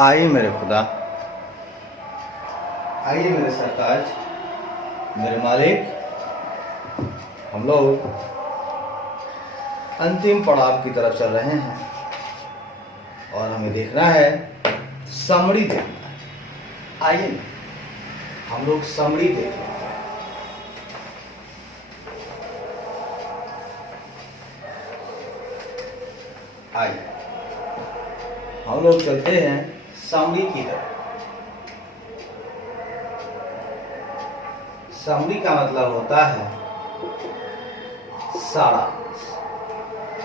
आइए मेरे खुदा, आइए मेरे सरताज, मेरे मालिक, हम लोग अंतिम पड़ाव की तरफ चल रहे हैं और हमें देखना है, समरी देखना है। आइए हम लोग समरी देख लेते हैं। आइए हम लोग चलते हैं समरी की तरफ। समरी का मतलब होता है सारांश।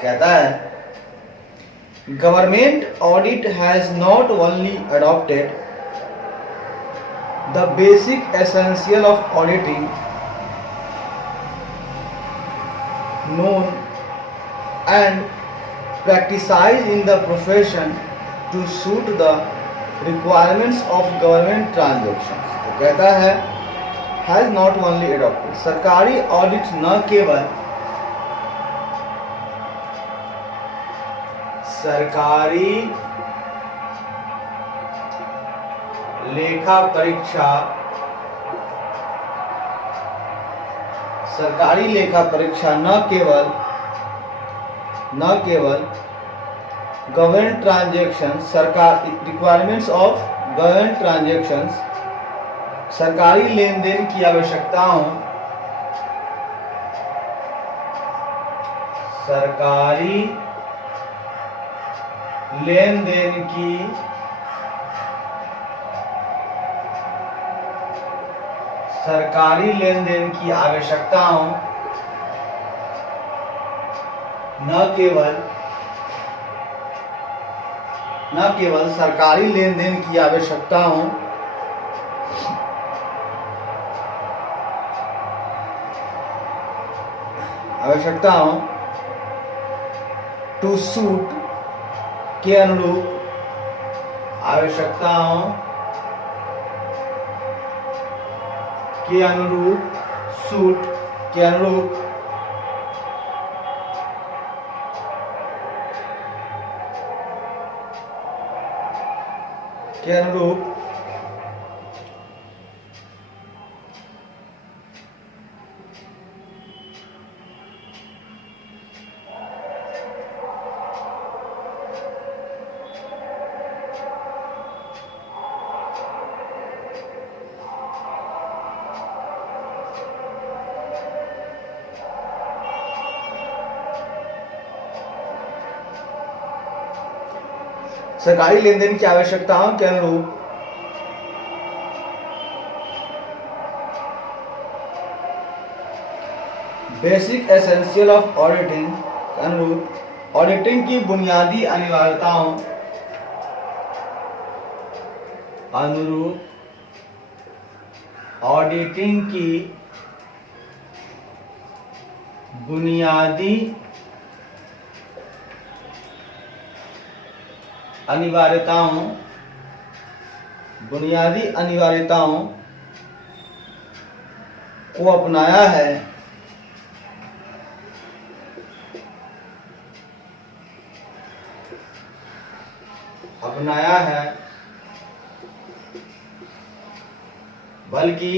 कहता है, government audit has not only adopted the basic essential of auditing known and practiced in the profession to suit the requirements of government transactions। तो कहता है has not only adopted, सरकारी ऑडिट न केवल सरकारी लेखा परीक्षा न केवल गवर्नमेंट ट्रांजैक्शन सरकार रिक्वायरमेंट्स ऑफ गवर्नमेंट ट्रांजैक्शंस सरकारी लेन देन की आवश्यकताओं सरकारी लेन देन की आवश्यकताओं न केवल सरकारी लेन देन की आवश्यकताओं टू सूट के अनुरूप सूट के अनुरूप सरकारी लेन देन की आवश्यकताओं के अनुरूप बेसिक एसेंशियल ऑफ ऑडिटिंग के अनुरूप ऑडिटिंग की बुनियादी अनिवार्यताओं बुनियादी अनिवार्यताओं को अपनाया है बल्कि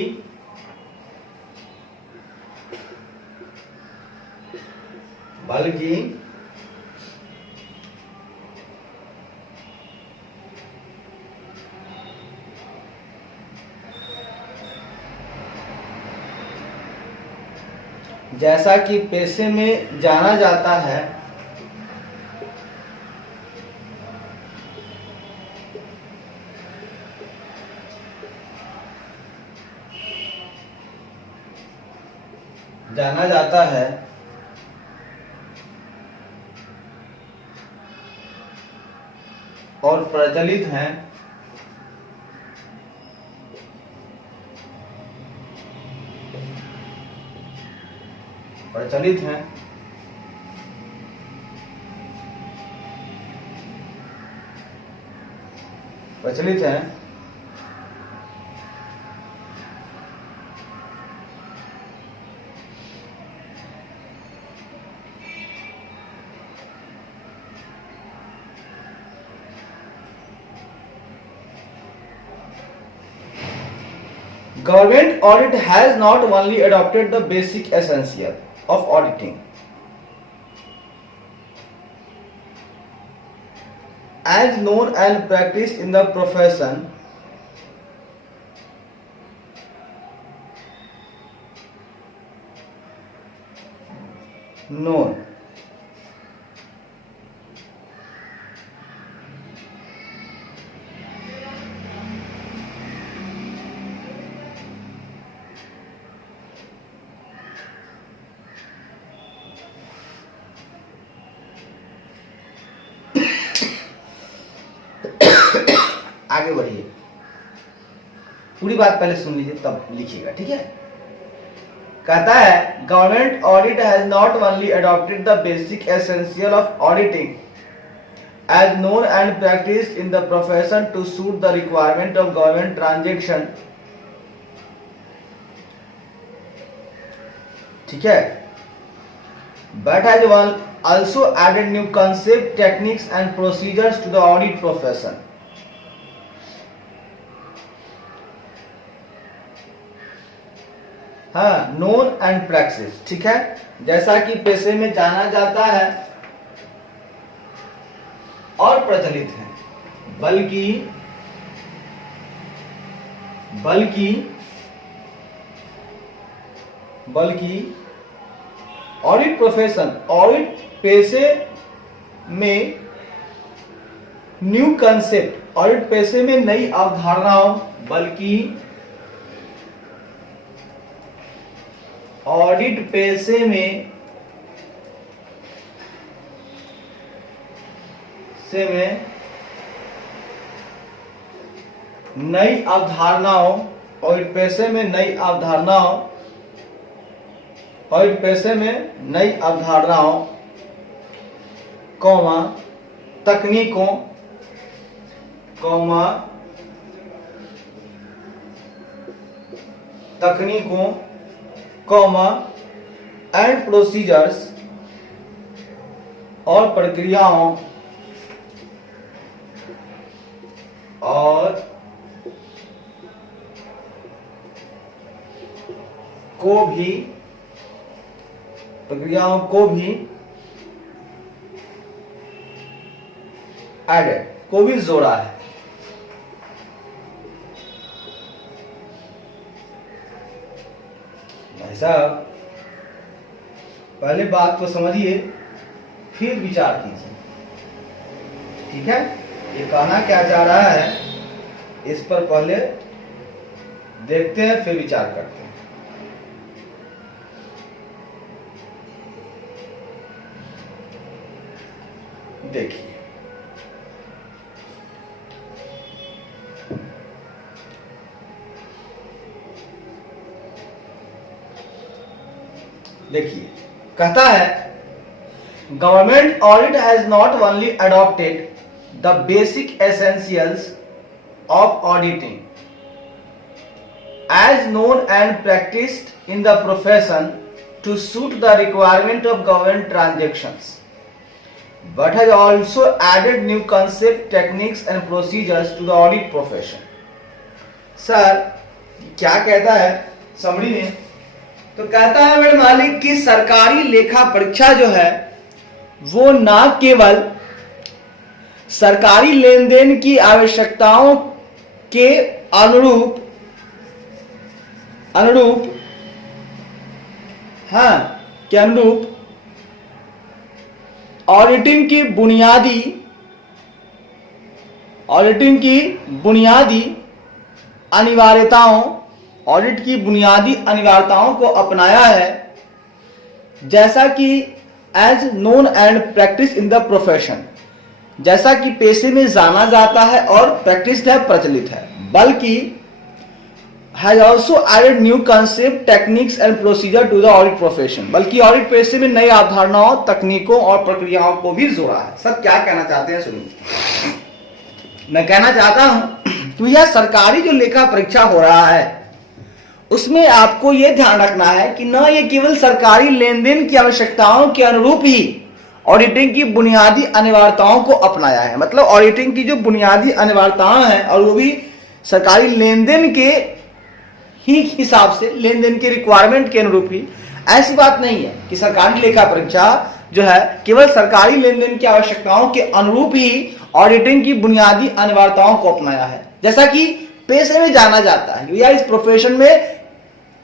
जैसा कि पेशे में जाना जाता है, और प्रचलित हैं Government audit has not only adopted the basic essential of auditing as known and practiced in the profession, known आगे बढ़िए, पूरी बात पहले सुन लीजिए तब लिखिएगा, ठीक है। कहता है government audit has not only adopted the basic essential of auditing as known and practised in the profession to suit the requirement of government transaction, ठीक है, but has also added new concept, techniques and procedures to the audit profession. हाँ, known and practice, ठीक है, जैसा कि पेशे में जाना जाता है और प्रचलित है, बल्कि ऑडिट प्रोफेशन, ऑडिट पेशे में न्यू कंसेप्ट, ऑडिट पेशे में नई अवधारणाओं, बल्कि ऑडिट पेशे में नई अवधारणाओं, ऑडिट पेशे में नई अवधारणाओं, ऑडिट पेशे में नई अवधारणाओं, कौमा तकनीकों, कौमा तकनीकों, कॉमा एंड प्रोसीजर्स और प्रक्रियाओं और को भी एडेड, को भी जोड़ा है। भाई साहब पहले बात को समझिए फिर विचार कीजिए, ठीक है। ये कहना क्या चाह रहा है इस पर पहले देखते हैं फिर विचार करते हैं। देखिए देखिए कहता है government audit has not only adopted the basic essentials of auditing as known and practiced in the profession to suit the requirement of government transactions, but has also added new concepts, techniques and procedures to the audit profession. Sir क्या कहता है summary में? तो कहता है मेरे मालिक की सरकारी लेखा परीक्षा जो है वो ना केवल सरकारी लेन देन की आवश्यकताओं के अनुरूप ऑडिटिंग की बुनियादी अनिवार्यताओं, ऑडिट की बुनियादी अनिवार्यताओं को अपनाया है, जैसा कि as known and practice in the profession, जैसा कि पेशे में जाना जाता है और प्रैक्टिस है, प्रचलित है, बल्कि has also added new concept, techniques and procedure to the audit profession, बल्कि ऑडिट पेशे में नई अवधारणाओं, तकनीकों और प्रक्रियाओं को भी जोड़ा है। सब क्या कहना चाहते हैं सुनिए। मैं कहना चाहता हूं कि यह सरकारी जो लेखा परीक्षा हो रहा है उसमें आपको यह ध्यान रखना है कि न ये केवल सरकारी लेन देन की आवश्यकताओं के अनुरूप ही ऑडिटिंग की बुनियादी अनिवार्यताओं को अपनाया है, मतलब ऑडिटिंग की जो बुनियादी अनिवार्यताएं हैं और वो भी सरकारी लेन देन के ही हिसाब से, लेन देन की रिक्वायरमेंट के अनुरूप ही। ऐसी बात नहीं है कि सरकारी लेखा परीक्षा जो है केवल सरकारी लेन देन की आवश्यकताओं के अनुरूप ही ऑडिटिंग की बुनियादी अनिवार्यताओं को अपनाया है। जैसा कि पेशे में जाना जाता है या इस प्रोफेशन में,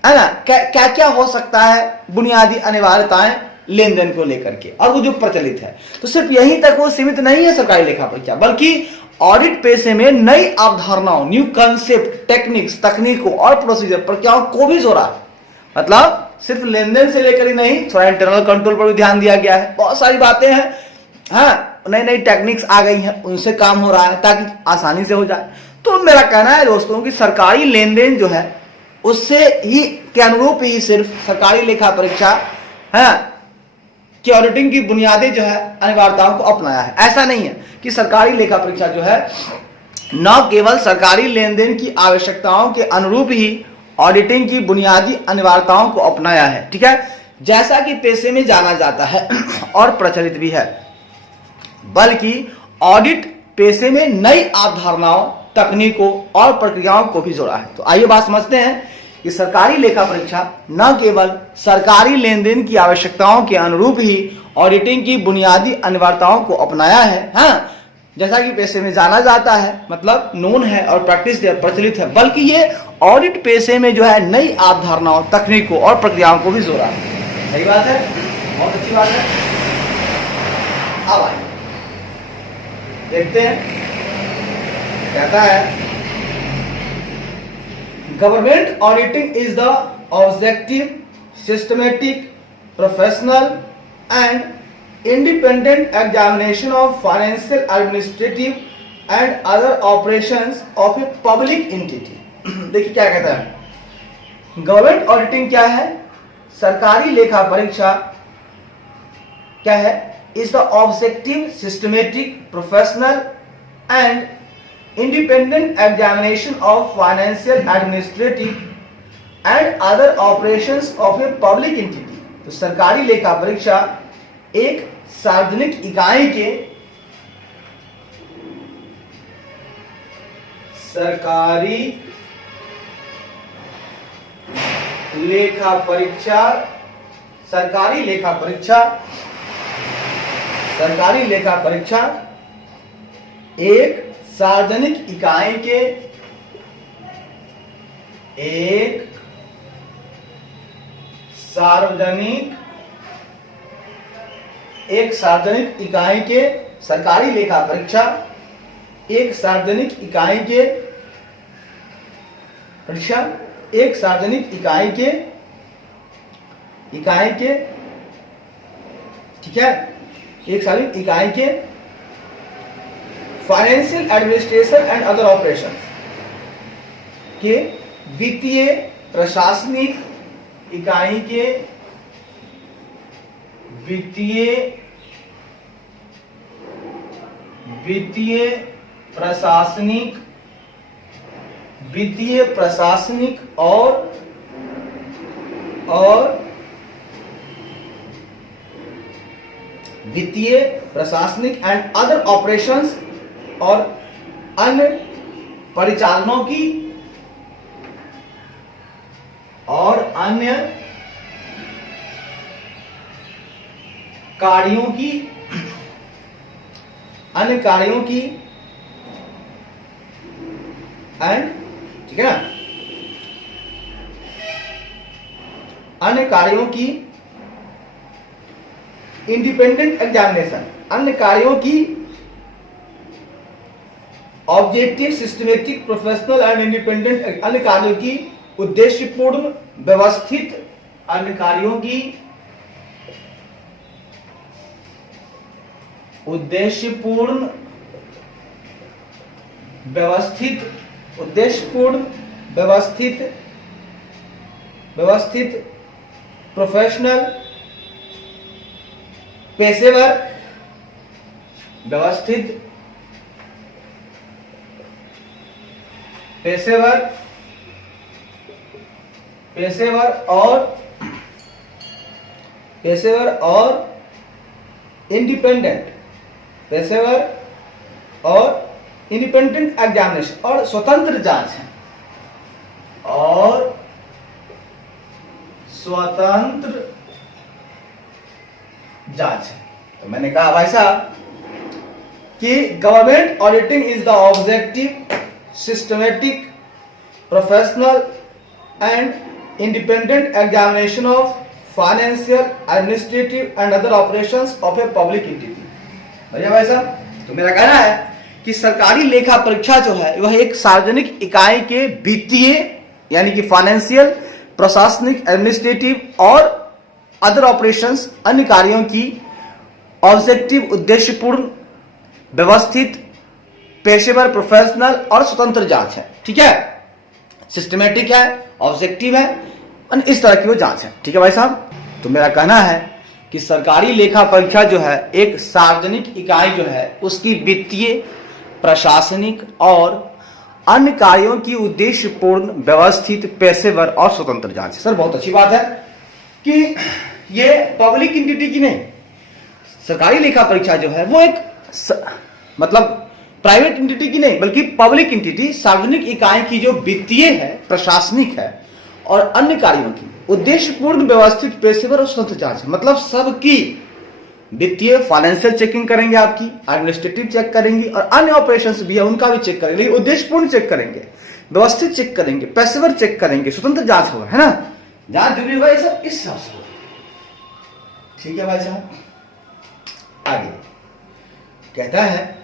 है ना, क्या क्या हो सकता है बुनियादी अनिवार्यताएं लेन देन को लेकर के, और वो जो प्रचलित है, तो सिर्फ यहीं तक वो सीमित नहीं है सरकारी लेखा परीक्षा, बल्कि ऑडिट पेशे में नई अवधारणाओं, न्यू कंसेप्ट, टेक्निक्स, तकनीकों और प्रोसीजर, प्रक्रियाओं को भी जोड़ा है। मतलब सिर्फ लेन देन से लेकर ही नहीं, थोड़ा इंटरनल कंट्रोल पर भी ध्यान दिया गया है। बहुत सारी बातें हैं, हाँ, नई नई टेक्निक्स आ गई हैं, उनसे काम हो रहा है ताकि आसानी से हो जाए। तो मेरा कहना है दोस्तों कि सरकारी लेन देन जो है उससे ही के अनुरूप ही सिर्फ सरकारी लेखा परीक्षा है कि ऑडिटिंग की बुनियादी जो है अनिवार्यताओं को अपनाया है। ऐसा नहीं है कि सरकारी लेखा परीक्षा जो है न केवल सरकारी लेन देन की आवश्यकताओं के अनुरूप ही ऑडिटिंग की बुनियादी अनिवार्यताओं को अपनाया है, ठीक है, जैसा कि पेशे में जाना जाता है और प्रचलित भी है, बल्कि ऑडिट पेशे में नई अवधारणाओं, तकनीकों और प्रक्रियाओं को भी जोड़ा है। तो आइए बात समझते हैं कि सरकारी लेखा परीक्षा न केवल सरकारी लेन देन की आवश्यकताओं के अनुरूप ही ऑडिटिंग की बुनियादी अनिवार्यताओं को अपनाया है, हाँ, जैसा कि पेशे में जाना जाता है, मतलब नोन है और प्रैक्टिस है, प्रचलित है, बल्कि ये ऑडिट पेशे में जो है नई अवधारणाओं, तकनीकों और प्रक्रियाओं को भी जोड़ा है। सही बात है, बहुत अच्छी बात है। अब आइए देखते हैं, कहता है government auditing is the objective, systematic, professional and independent examination of financial, administrative and other operations of a public entity। देखिए क्या कहता है, गवर्नमेंट ऑडिटिंग क्या है, सरकारी लेखा परीक्षा क्या है, is the objective, systematic, professional and independent examination of financial, administrative and other operations of a public entity. तो सरकारी लेखा परीक्षा एक सार्वजनिक इकाई के, सरकारी लेखा परीक्षा, सरकारी लेखा परीक्षा, सरकारी लेखा परीक्षा एक सार्वजनिक इकाई के, एक सार्वजनिक इकाई के, सरकारी लेखा परीक्षा एक सार्वजनिक इकाई के परीक्षा, एक सार्वजनिक इकाई के, ठीक है, एक सार्वजनिक इकाई के financial, administration and other operation के वित्तीय, प्रशासनिक इकाई के, वित्तीय, प्रशासनिक और वित्तीय, प्रशासनिक एंड अदर ऑपरेशंस और अन्य परिचालनों की और अन्य कार्यों की एंड, ठीक है ना, अन्य कार्यों की इंडिपेंडेंट एग्जामिनेशन, अन्य कार्यों की objective, systematic, professional and independent, अन्य कार्यों की उद्देश्यपूर्ण, व्यवस्थित, अन्य कार्यों की उद्देश्यपूर्ण, व्यवस्थित, प्रोफेशनल, पेशेवर, व्यवस्थित, पेशेवर और इंडिपेंडेंट, पेशेवर और इंडिपेंडेंट एग्जामिनेशन और स्वतंत्र जांच है, और स्वतंत्र जांच है। तो मैंने कहा भाई साहब कि government auditing is the objective, systematic, professional and independent examination of financial, administrative and other operations of a public entity. भैया भाई साहब, तो मेरा कहना है कि सरकारी लेखा परीक्षा जो है वह एक सार्वजनिक इकाई के वित्तीय यानी कि फाइनेंशियल, प्रशासनिक, एडमिनिस्ट्रेटिव और अदर ऑपरेशंस अन्य कार्यों की ऑब्जेक्टिव, उद्देश्यपूर्ण, व्यवस्थित, पेशेवर, प्रोफेशनल और स्वतंत्र जांच है। ठीक है, सिस्टमेटिक है, ऑब्जेक्टिव है, इस तरह की वो जांच है। ठीक है भाई साहब, तो मेरा कहना है कि सरकारी लेखा परीक्षा जो है एक सार्वजनिक इकाई जो है उसकी वित्तीय, प्रशासनिक और अन्य कार्यों की उद्देश्यपूर्ण, व्यवस्थित, पेशेवर और स्वतंत्र जांच है। सर बहुत अच्छी बात है कि ये पब्लिक एंटिटी की नहीं, सरकारी लेखा परीक्षा जो है वो एक मतलब प्राइवेट एंटिटी की नहीं बल्कि पब्लिक एंटिटी, सार्वजनिक इकाई की जो वित्तीय है, प्रशासनिक है और अन्य कार्यों की उद्देश्यपूर्ण, व्यवस्थित, पेशेवर और स्वतंत्र जांच है। मतलब सबकी वित्तीय, फाइनेंशियल चेकिंग करेंगे, आपकी एडमिनिस्ट्रेटिव चेक करेंगे और अन्य ऑपरेशंस भी है उनका भी चेक करेंगे, लेकिन उद्देश्यपूर्ण चेक करेंगे, व्यवस्थित चेक करेंगे, पेशेवर चेक करेंगे, स्वतंत्र जांच होगा, है ना। जांच जरूरी होगा, ये सब इस हिसाब से। ठीक है भाई साहब, आगे कहता है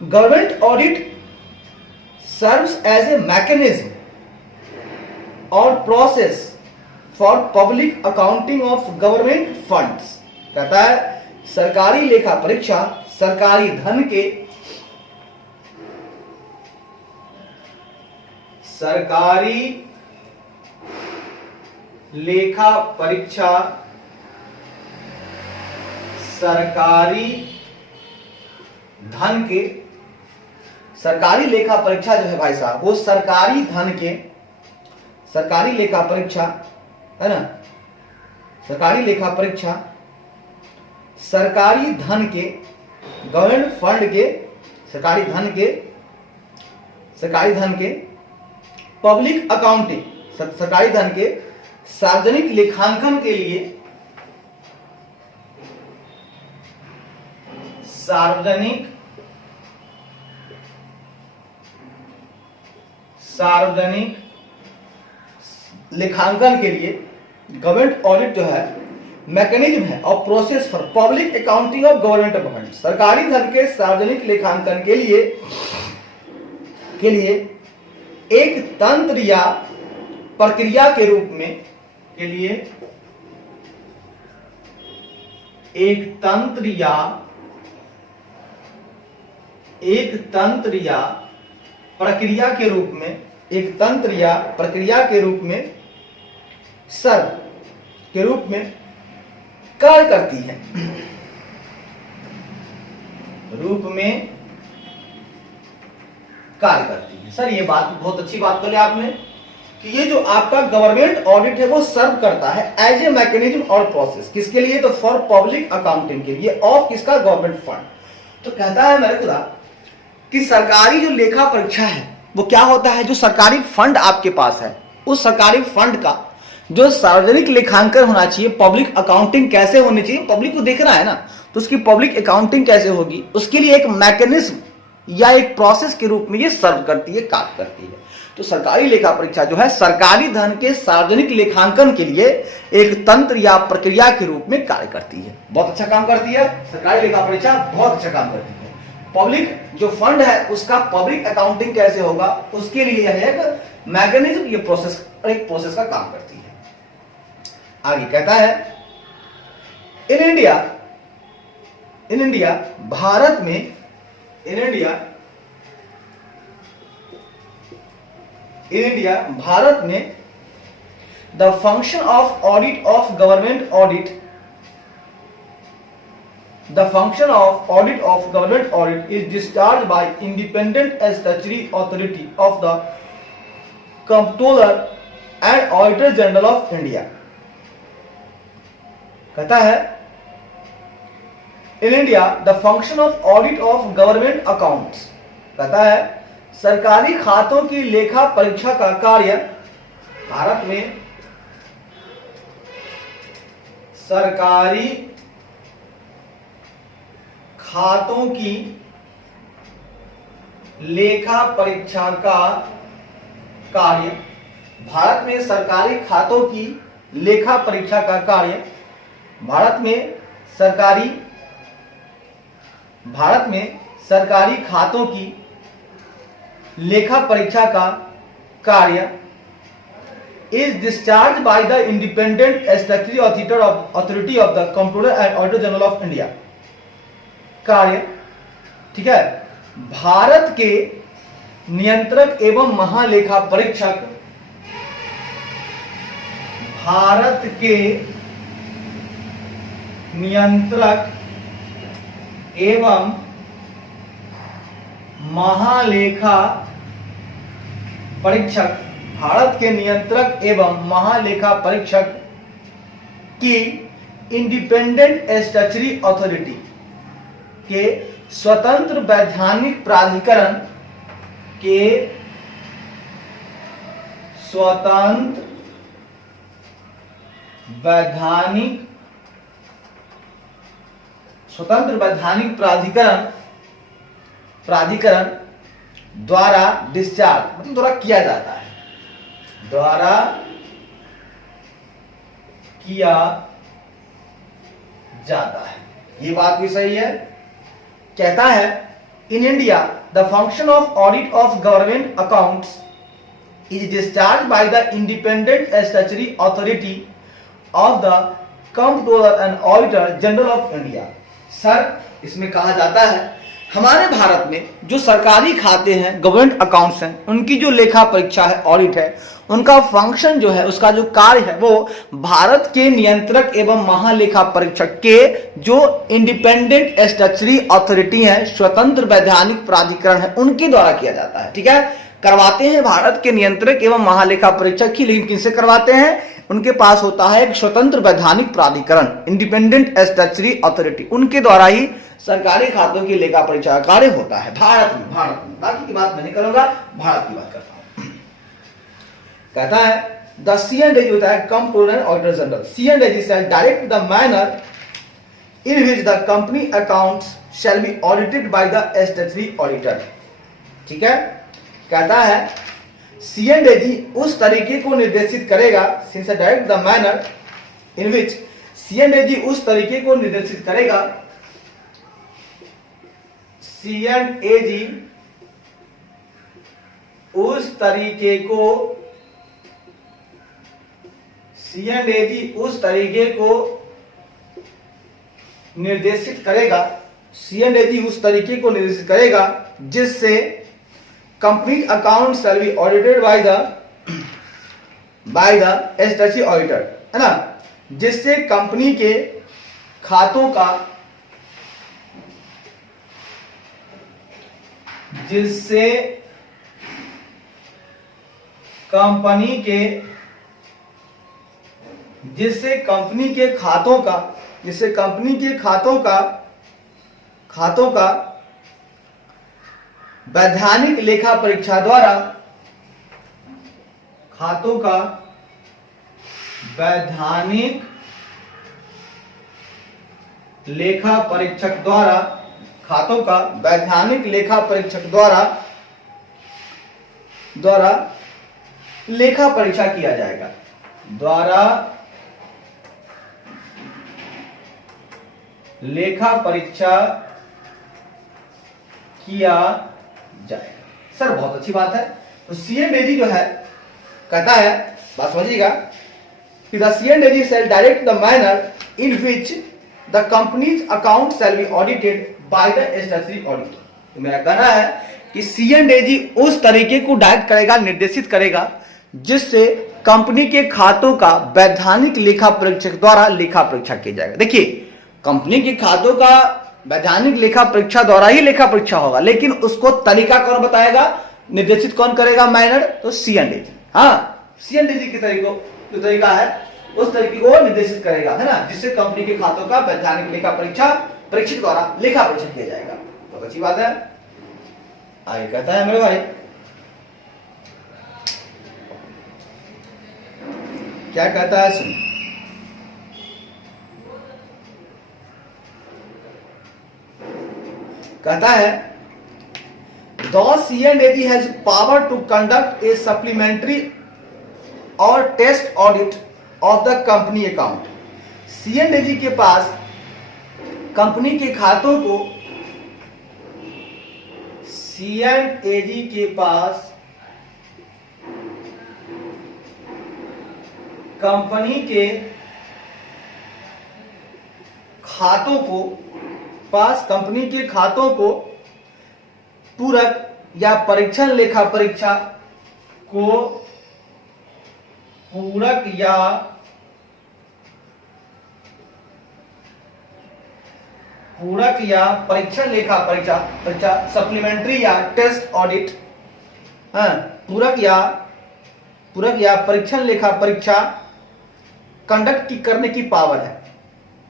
government audit serves as a mechanism or process for public accounting of government funds. कहता है सरकारी लेखा परीक्षा सरकारी धन के लेखा परीक्षा सरकारी धन के, सरकारी लेखा परीक्षा जो है भाई साहब वो सरकारी धन के, सरकारी लेखा परीक्षा है ना, सरकारी लेखा परीक्षा सरकारी धन के, गवर्नमेंट फंड के, सरकारी धन के पब्लिक अकाउंटिंग, सरकारी धन के सार्वजनिक लेखांकन के लिए, सार्वजनिक लेखांकन के लिए गवर्नमेंट ऑडिट जो है मैकेनिज्म है और process for public accounting of government fund. सरकारी धन के सार्वजनिक लेखांकन के लिए एक तंत्र या प्रक्रिया के रूप में, के लिए एक तंत्र या प्रक्रिया के रूप में, एक तंत्र या प्रक्रिया के रूप में, सर्व के रूप में कार्य करती है, रूप में कार्य करती है। सर ये बात बहुत अच्छी बात बोले आपने कि ये जो आपका गवर्नमेंट ऑडिट है वो सर्व करता है as a mechanism or process, किसके लिए, तो फॉर पब्लिक अकाउंटिंग के लिए ऑफ किसका, गवर्नमेंट फंड। तो कहता है मेरे खुदा कि सरकारी जो लेखा परीक्षा है वो क्या होता है, जो सरकारी फंड आपके पास है उस सरकारी फंड का जो सार्वजनिक लेखांकन होना चाहिए, पब्लिक अकाउंटिंग कैसे होनी चाहिए, पब्लिक को देखना है ना, तो उसकी पब्लिक अकाउंटिंग कैसे होगी, उसके लिए एक मैकेनिज्म या एक प्रोसेस के रूप में ये सर्व करती है, कार्य करती है। तो सरकारी लेखा परीक्षा जो है सरकारी धन के सार्वजनिक लेखांकन के लिए एक तंत्र या प्रक्रिया के रूप में कार्य करती है। बहुत अच्छा काम करती है सरकारी लेखा परीक्षा, बहुत अच्छा काम करती है। पब्लिक जो फंड है उसका पब्लिक अकाउंटिंग कैसे होगा उसके लिए यह एक मैकेनिज्म, ये प्रोसेस, एक प्रोसेस का काम करती है। आगे कहता है इन इंडिया भारत में, इन इंडिया भारत में the function of audit of government audit, the function of government audit is discharged by independent and statutory authority of the Comptroller and Auditor General of India। कहता है in India the function of audit of government accounts, कहता है सरकारी खातों की लेखा परीक्षा का कार्य भारत में सरकारी खातों की लेखा परीक्षा का कार्य भारत में सरकारी खातों की लेखा परीक्षा का कार्य भारत में सरकारी खातों की लेखा परीक्षा का कार्य is discharged by the independent statutory authority of the Comptroller and Auditor General of India। कार्य, ठीक है, भारत के नियंत्रक एवं महालेखा परीक्षक, भारत के नियंत्रक एवं महालेखा परीक्षक, भारत के नियंत्रक एवं महालेखा परीक्षक की इंडिपेंडेंट स्टैट्यूटरी अथॉरिटी के स्वतंत्र वैधानिक प्राधिकरण के स्वतंत्र वैधानिक प्राधिकरण द्वारा डिस्चार्ज, मतलब द्वारा किया जाता है, द्वारा किया जाता है। ये बात भी सही है। कहता है in India the function of audit of government accounts is discharge by the independent statutory authority of the controller and auditor general of India. Sir, इसमें कहा जाता है हमारे भारत में जो सरकारी खाते हैं, गवर्नमेंट अकाउंट्स हैं, उनकी जो लेखा परीक्षा है, ऑडिट है, उनका फंक्शन जो है, उसका जो कार्य है, वो भारत के नियंत्रक एवं महालेखा परीक्षक के जो इंडिपेंडेंट स्टैट्यूटरी अथॉरिटी है, स्वतंत्र वैधानिक प्राधिकरण है, उनके द्वारा किया जाता है। ठीक है, करवाते हैं भारत के नियंत्रक एवं महालेखा परीक्षक ही, लेकिन किनसे करवाते हैं? उनके पास होता है एक स्वतंत्र वैधानिक प्राधिकरण, इंडिपेंडेंट स्टैट्यूटरी अथॉरिटी, उनके द्वारा ही सरकारी खातों की लेखा परीक्षा कार्य होता है भारत में। बाकी की बात मैं नहीं करूंगा, भारत की बात करता हूं। कहता है द C&AG होता है controller and auditor general. C&AG shall direct the manner in which the company accounts shall be audited by the statutory auditor। ठीक है, कहता है C&AG उस तरीके को निर्देशित करेगा, since direct the manner in which C&AG उस तरीके को निर्देशित करेगा, C&AG उस तरीके को निर्देशित करेगा, जिससे company account shall be audited by the statutory auditor, है ना, जिससे कंपनी के खातों का खातों का वैधानिक लेखा परीक्षा द्वारा, खातों का वैधानिक लेखा परीक्षक द्वारा, खातों का वैधानिक लेखा परीक्षक द्वारा लेखा परीक्षा किया जाएगा, द्वारा लेखा परीक्षा किया जाएगा। सर बहुत अच्छी बात है। तो C&AG जो है, कहता है, बात समझिएगा, कि the C&AG shall direct the manner in which the company's account shall be audited by the statutory auditor। तो मेरा कहना है कि C&AG उस तरीके को डायरेक्ट करेगा, निर्देशित करेगा, जिससे कंपनी के खातों का वैधानिक लेखा परीक्षक द्वारा लेखा परीक्षा किया जाएगा। देखिए, कंपनी के खातों का वैधानिक लेखा परीक्षा द्वारा ही लेखा परीक्षा होगा, लेकिन उसको तरीका कौन बताएगा, निर्देशित कौन करेगा, मैनर? तो C&AG। हाँ, C&AG के जो तरीका है, उस तरीके को निर्देशित करेगा, है ना, जिससे कंपनी के खातों का वैधानिक लेखा परीक्षक द्वारा लेखा परीक्षा किया जाएगा। बहुत अच्छी बात है। आगे कहता है मेरे भाई, क्या कहता है सुन, कहता है the C&AG has power to conduct a supplementary or test audit of the company account. C&AG के पास कंपनी के खातों को, C&AG के पास कंपनी के खातों को, कंपनी के खातों को पूरक या परीक्षण लेखा परीक्षा को, पूरक या परीक्षण लेखा परीक्षा सप्लीमेंट्री या टेस्ट ऑडिट, पूरक या परीक्षण लेखा परीक्षा कंडक्ट की करने की पावर है।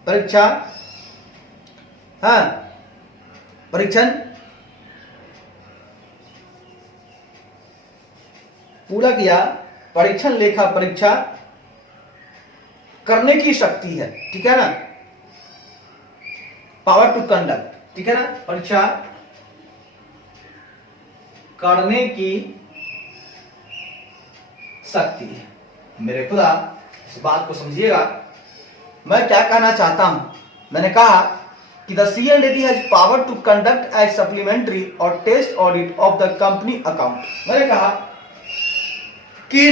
परीक्षा, परीक्षण, पूरक या परीक्षण लेखा परीक्षा करने की शक्ति है, ठीक है ना, पावर टू कंडक्ट, ठीक है ना, परीक्षा करने की शक्ति है। मेरे खुदा इस बात को समझिएगा, मैं क्या कहना चाहता हूं। मैंने कहा कि the C&AG has power to conduct a supplementary or test audit of the company account. मैंने कहा कि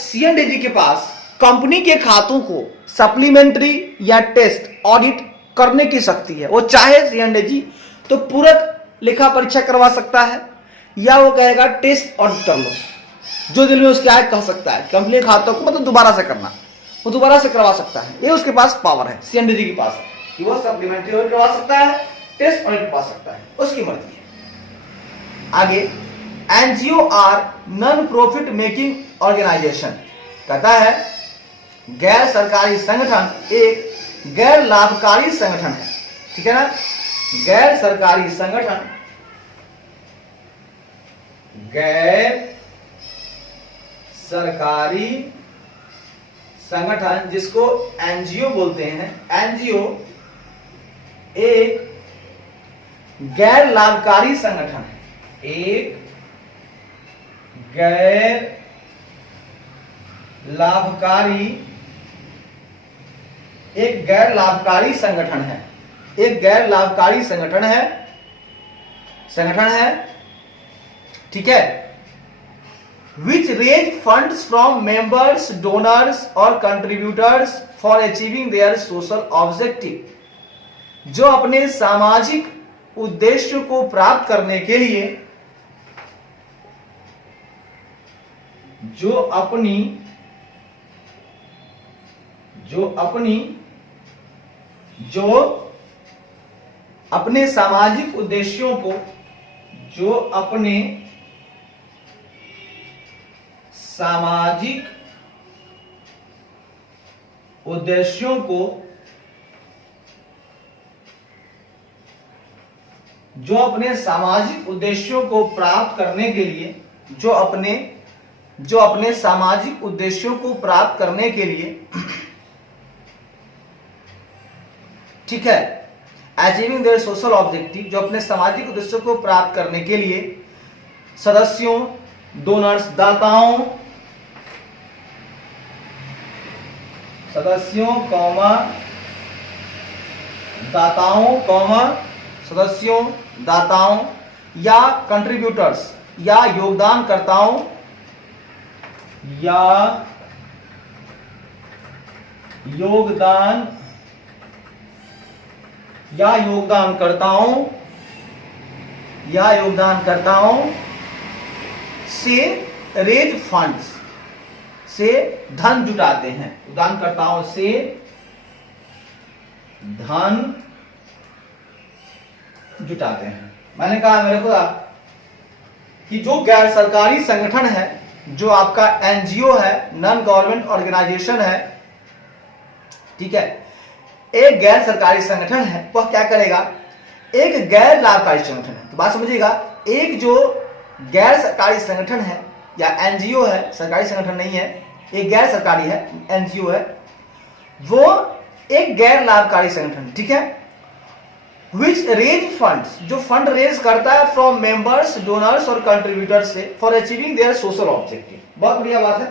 C&AG के पास कंपनी के खातों को सप्लीमेंट्री या टेस्ट ऑडिट करने की शक्ति है। वो चाहे C&AG तो पूरक लेखा परीक्षा करवा सकता है, या वो कहेगा टेस्ट ऑडिट कर लो, जो दिल में उसके आए कह सकता है। कंपनी के खातों को मतलब दोबारा से करना, वो दोबारा से करवा सकता है। ये उसके पास पावर है C&AG के पास, कि वो सप्लीमेंट्री ऑडिट करवा सकता है, टेस्ट ऑडिट करवा सकता है, उसकी मर्जी है। आगे, NGO are non profit making organisation. कहता है गैर सरकारी संगठन एक गैर लाभकारी संगठन है, ठीक है ना, गैर सरकारी संगठन, गैर सरकारी संगठन जिसको NGO बोलते हैं। NGO एक गैर लाभकारी संगठन है, एक गैर लाभकारी संगठन है, एक गैर लाभकारी संगठन है, ठीक है, which raise funds from members, donors और contributors for achieving their social objective, जो अपने सामाजिक उद्देश्य को प्राप्त करने के लिए, जो अपने सामाजिक उद्देश्यों को, जो अपने सामाजिक उद्देश्यों को, जो अपने सामाजिक उद्देश्यों को प्राप्त करने के लिए, जो अपने सामाजिक उद्देश्यों को प्राप्त करने के लिए, ठीक है, अचीविंग देयर सोशल ऑब्जेक्टिव, जो अपने सामाजिक उद्देश्यों को प्राप्त करने के लिए सदस्यों, डोनर्स, दाताओं, सदस्यों सदस्यों, दाताओं या कंट्रीब्यूटर्स या योगदानकर्ताओं योगदानकर्ताओं से रेज फंड्स, से धन जुटाते हैं, योगदानकर्ताओं से धन जुटाते हैं। मैंने कहा मेरे खुदा कि जो गैर सरकारी संगठन है, जो आपका NGO है, नॉन गवर्नमेंट ऑर्गेनाइजेशन है, ठीक है, एक गैर सरकारी संगठन है, वह क्या करेगा, एक गैर लाभकारी संगठन है। तो बात समझिएगा, एक जो गैर सरकारी संगठन है या NGO है, सरकारी संगठन नहीं है, एक गैर सरकारी है, एनजीओ है, वो एक गैर लाभकारी संगठन, ठीक है, विच रेज फंड्स, जो फंड रेज करता है फ्रॉम मेंबर्स, डोनर्स और कंट्रीब्यूटर्स से for achieving their social objective. बहुत बढ़िया बात है।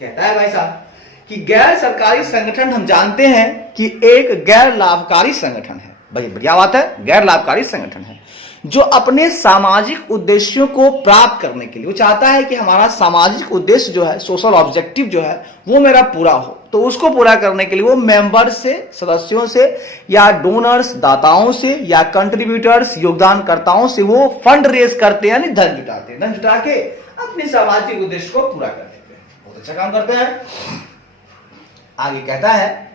कहता है भाई साहब कि गैर सरकारी संगठन हम जानते हैं कि एक गैर लाभकारी संगठन है। भाई बढ़िया बात है, गैर लाभकारी संगठन है जो अपने सामाजिक उद्देश्यों को प्राप्त करने के लिए, वो चाहता है कि हमारा सामाजिक उद्देश्य जो है, सोशल ऑब्जेक्टिव जो है, वो मेरा पूरा हो, तो उसको पूरा करने के लिए वो मेंबर्स से, सदस्यों से, या डोनर्स, दाताओं से, या कंट्रीब्यूटर्स, योगदानकर्ताओं से वो फंड रेज करते हैं, यानी धन जुटाते हैं, धन जुटा के अपने सामाजिक उद्देश्य को पूरा कर देते हैं। बहुत अच्छा काम करते हैं। आगे कहता है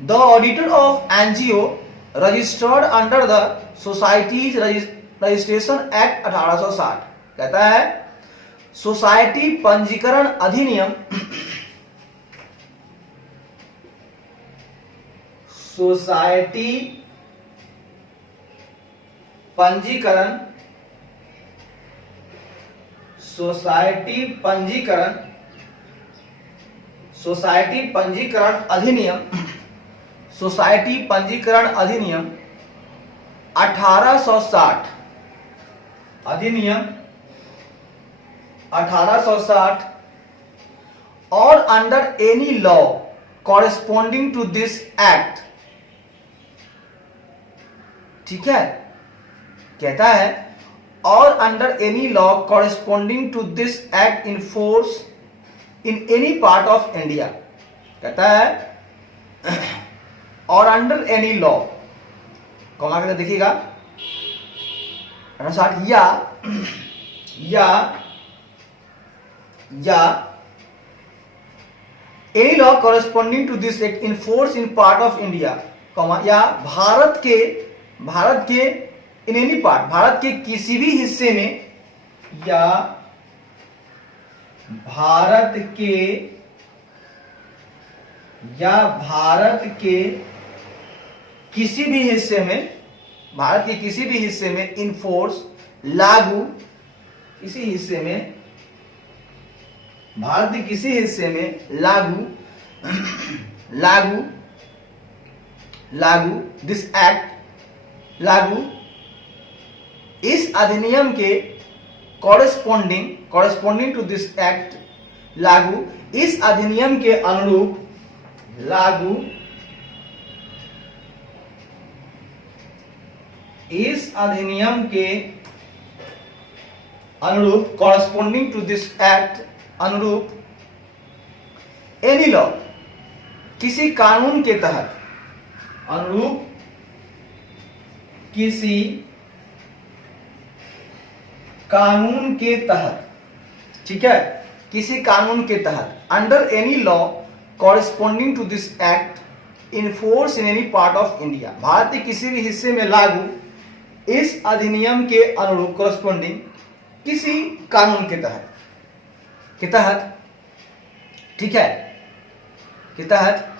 the auditor of NGO registered under the societies registration act 1860। कहता है सोसाइटी पंजीकरण अधिनियम, सोसाइटी पंजीकरण, सोसाइटी पंजीकरण, सोसाइटी पंजीकरण अधिनियम, सोसाइटी पंजीकरण अधिनियम 1860, अधिनियम 1860 और under any law corresponding to this act, ठीक है, कहता है और under any law corresponding to this act in force in any part of India. कहता है और अंडर एनी लॉ, कॉमा करके देखिएगा 1860, या any law corresponding to this act in force in part of India, comma, या भारत के इन any part, Bharat के किसी भी हिस्से में, या भारत के किसी भी हिस्से में, भारत के किसी भी हिस्से में इन फोर्स, लागू, किसी हिस्से में, भारत के किसी हिस्से में लागू दिस एक्ट, लागू इस अधिनियम के कॉरेस्पॉन्डिंग टू दिस एक्ट, लागू इस अधिनियम के अनुरूप, लागू इस अधिनियम के अनुरूप, कॉरेस्पॉन्डिंग टू दिस एक्ट, अनुरूप एनी लॉ, किसी कानून के तहत, अनुरूप किसी कानून के तहत, ठीक है, किसी कानून के तहत, under any law corresponding to this act in force in any part of India, Bharat के किसी भी हिस्से में लागू इस अधिनियम के अनुरूप, कॉरेस्पॉन्डिंग किसी कानून के तहत, ठीक है, के तहत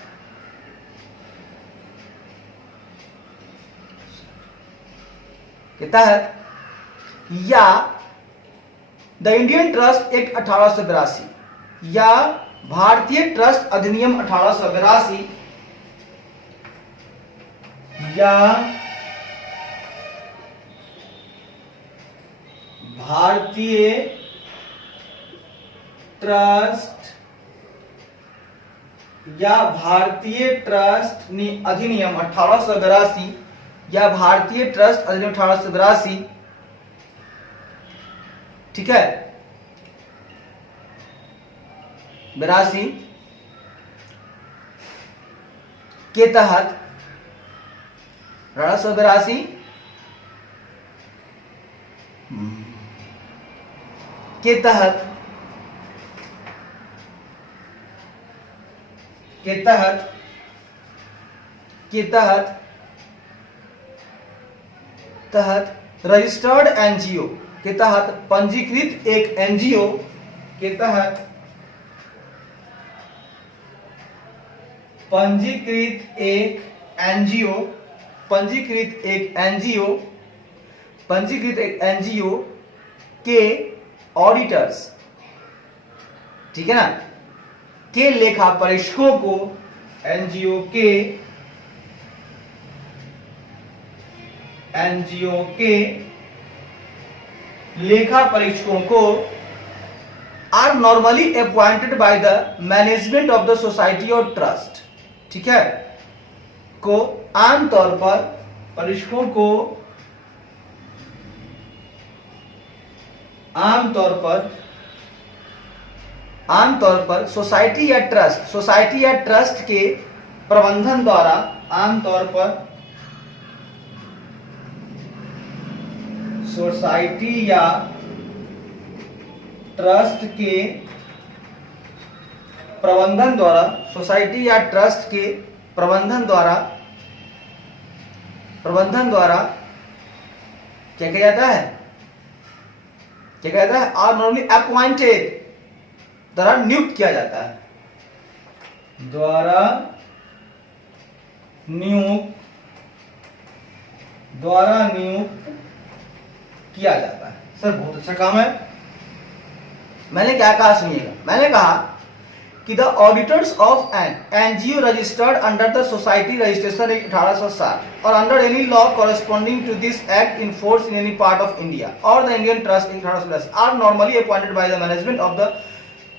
या द इंडियन ट्रस्ट एक्ट 1882, या भारतीय ट्रस्ट अधिनियम 1882, या भारतीय ट्रस्ट, या भारतीय ट्रस्ट अधिनियम 1882, या भारतीय ट्रस्ट अधिनियम 1882, ठीक है, 82 के तहत, 1882 के तहत रजिस्टर्ड एनजीओ के तहत, पंजीकृत एक एनजीओ के तहत, पंजीकृत एक एनजीओ के ऑडिटर्स, ठीक है ना, के लेखा परीक्षकों को एनजीओ के लेखा परीक्षकों को are normally appointed by the management of the society और ट्रस्ट, ठीक है, को आमतौर पर परीक्षकों को आमतौर पर सोसाइटी या ट्रस्ट के प्रबंधन द्वारा आमतौर पर सोसाइटी या ट्रस्ट के प्रबंधन द्वारा क्या किया जाता है, और नॉर्मली अपॉइंटेड द्वारा नियुक्त किया जाता है, द्वारा नियुक्त किया जाता है। सर बहुत अच्छा काम है। मैंने क्या कहा सुनिएगा, मैंने कहा कि the auditors of an NGO registered under the society registration act 1860 और under any law corresponding to this act in force in any part of India or the Indian trust act 1880 are normally appointed by the management of the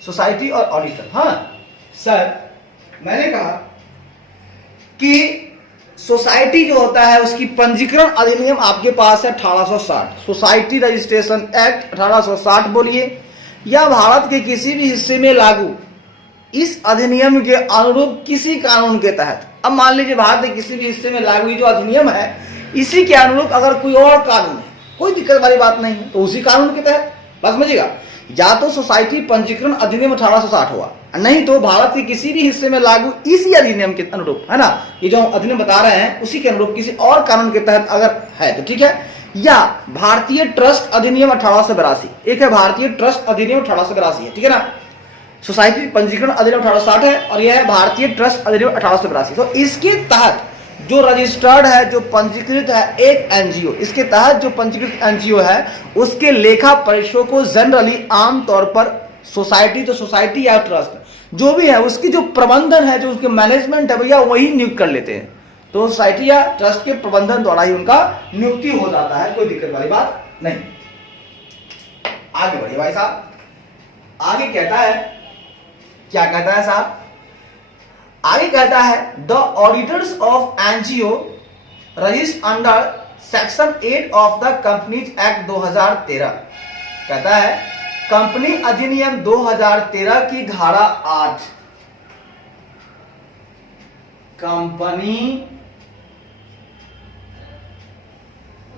society or auditor. हाँ sir, मैंने कहा कि society जो होता है उसकी पंजीकरण अधिनियम आपके पास है 1860, सोसाइटी रजिस्ट्रेशन एक्ट 1860 बोलिए, या भारत के किसी भी हिस्से में लागू इस अधिनियम के अनुरूप किसी कानून के तहत। अब मान लीजिए भारत के किसी भी हिस्से में लागू जो अधिनियम है इसी के अनुरूप अगर कोई और कानून है, कोई दिक्कत वाली बात नहीं है, तो उसी कानून के तहत, बस समझिएगा, या तो सोसाइटी पंजीकरण अधिनियम 1860 हुआ, नहीं तो भारत के किसी भी हिस्से में लागू इसी अधिनियम के अनुरूप, है ना, ये जो अधिनियम बता रहे हैं उसी के अनुरूप किसी और कानून के तहत अगर है तो ठीक है, या भारतीय ट्रस्ट अधिनियम 1882, एक है भारतीय ट्रस्ट अधिनियम 1882 है, ठीक है ना, सोसाइटी पंजीकरण अधिनियम 1860 है और यह है भारतीय ट्रस्ट अधिनियम 1882। तो इसके तहत जो रजिस्टर्ड है, जो पंजीकृत है एक एनजीओ, इसके तहत जो पंजीकृत एनजीओ है उसके लेखा परीक्षकों को जनरली आमतौर पर सोसाइटी, तो सोसाइटी या ट्रस्ट जो भी है उसकी जो प्रबंधन है, जो उसके मैनेजमेंट है भैया, वही नियुक्त कर लेते हैं। तो सोसाइटी या ट्रस्ट के प्रबंधन द्वारा ही उनका नियुक्ति हो जाता है, कोई दिक्कत वाली बात नहीं। आगे बढ़िए भाई साहब, आगे कहता है, क्या कहता है साहब, आगे कहता है the auditors of NGO registered under section 8 of the companies act 2013, कहता है कंपनी अधिनियम 2013 की धारा 8, कंपनी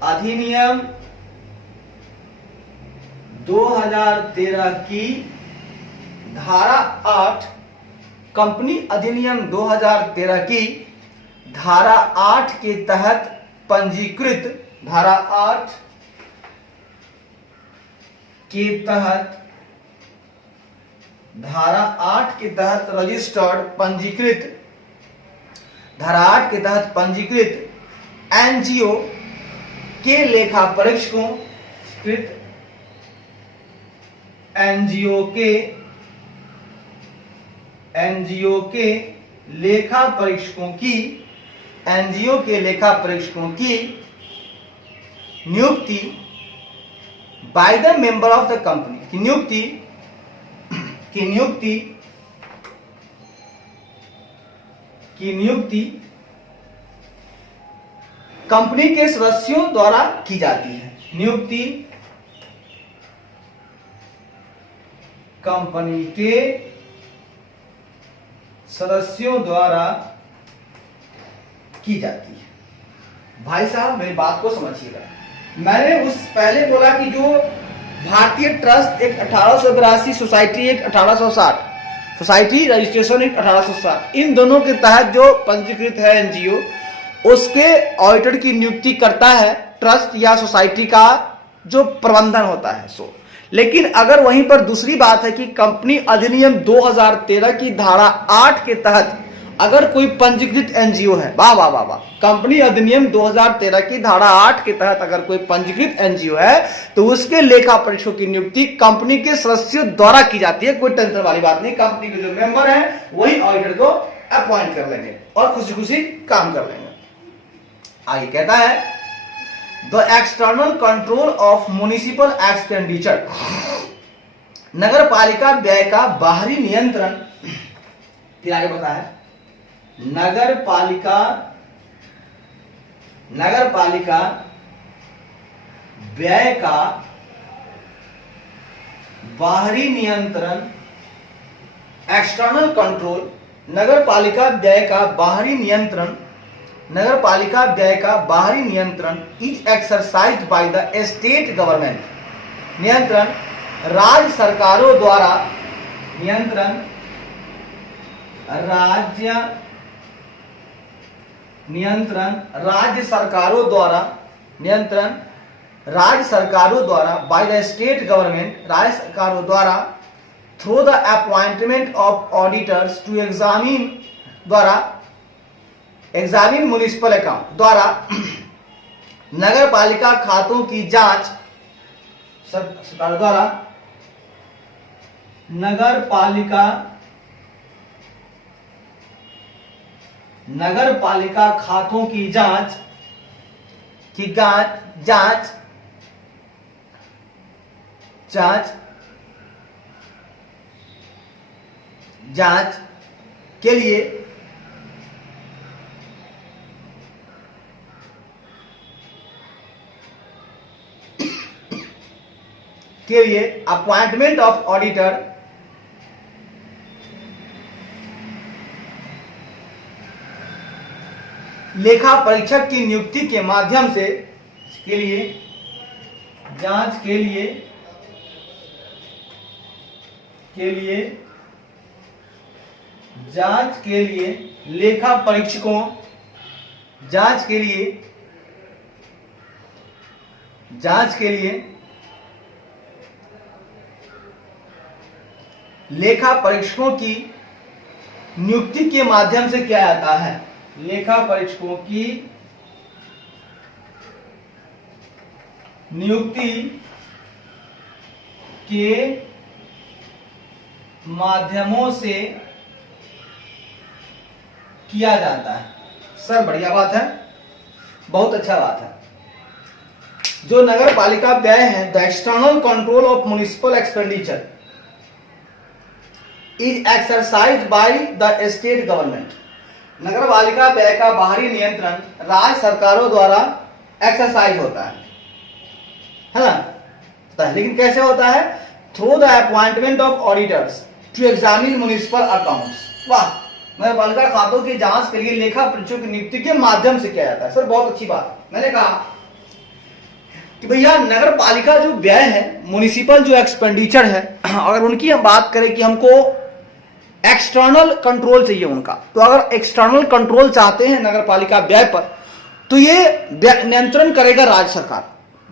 अधिनियम 2013 की धारा 8, कंपनी अधिनियम 2013 की धारा 8 के तहत पंजीकृत, धारा 8 के तहत, धारा 8 के तहत रजिस्टर्ड पंजीकृत, धारा 8 के तहत पंजीकृत एनजीओ के लेखा परीक्षकों, एनजीओ के लेखा परीक्षकों की, एनजीओ के लेखा परीक्षकों की नियुक्ति by the member of the company, की नियुक्ति कंपनी के सदस्यों द्वारा की जाती है, नियुक्ति कंपनी के सदस्यों द्वारा की जाती है। भाई साहब मेरी बात को समझिएगा, मैंने उस पहले बोला कि जो भारतीय trust act 1882, society act 1860, society registration act 1860, इन दोनों के तहत जो पंजीकृत है एनजीओ उसके ऑडिटर की नियुक्ति करता है ट्रस्ट या सोसाइटी का जो प्रबंधन होता है सो। लेकिन अगर वहीं पर दूसरी बात है कि कंपनी अधिनियम 2013 की धारा 8 के तहत अगर कोई पंजीकृत एनजीओ है, वाह वाह वाह वाह, कंपनी अधिनियम 2013 की धारा 8 के तहत अगर कोई पंजीकृत एनजीओ है तो उसके लेखा परीक्षकों की नियुक्ति कंपनी के सदस्यों द्वारा की जाती है। कोई टेंशन वाली बात नहीं, कंपनी के जो मेंबर हैं वही ऑडिटर को अपॉइंट कर लेंगे और खुशी खुशी काम कर लेंगे। आगे कहता है the external control of municipal expenditure, नगर पालिका व्यय का बाहरी नियंत्रण। फिर आगे बताया है नगर पालिका व्यय का बाहरी नियंत्रण, एक्सटर्नल कंट्रोल, नगर पालिका व्यय का बाहरी नियंत्रण, नगर पालिका व्यय का बाहरी नियंत्रण is exercised by the state government, नियंत्रण राज्य सरकारों द्वारा, नियंत्रण राज्य सरकारों द्वारा बाय द स्टेट गवर्नमेंट, राज्य सरकारों द्वारा through the appointment of auditors to examine municipal account, द्वारा नगर पालिका खातों की जांच, सरकार द्वारा नगर पालिका खातों की जांच के लिए अपॉइंटमेंट ऑफ ऑडिटर लेखा परीक्षक की नियुक्ति के माध्यम से के लिए जांच के लिए लेखा परीक्षकों जांच के लिए लेखा परीक्षकों की नियुक्ति के माध्यम से क्या आता है, लेखा परीक्षकों की नियुक्ति के माध्यमों से किया जाता है। सर बढ़िया बात है, बहुत अच्छा बात है। जो नगर पालिका व्यय है, the external control of municipal expenditure is exercised by the state government, नगर पालिका व्यय का बाहरी नियंत्रण राज्य सरकारों द्वारा एक्सरसाइज होता है ना। लेकिन कैसे होता है, through the appointment of auditors to examine municipal accounts. वाह, नगर पालिका खातों की जांच के लिए लेखा परीक्षकों की नियुक्ति के माध्यम से किया जाता है। सर बहुत अच्छी बात, मैंने कहा कि भैया नगर पालिका जो व्यय है, म्युनिसिपल जो एक्सपेंडिचर है, अगर उनकी हम बात करें कि हमको एक्सटर्नल कंट्रोल चाहिए उनका, तो अगर एक्सटर्नल कंट्रोल चाहते हैं नगर पालिका व्यय पर, तो ये नियंत्रण करेगा राज्य सरकार।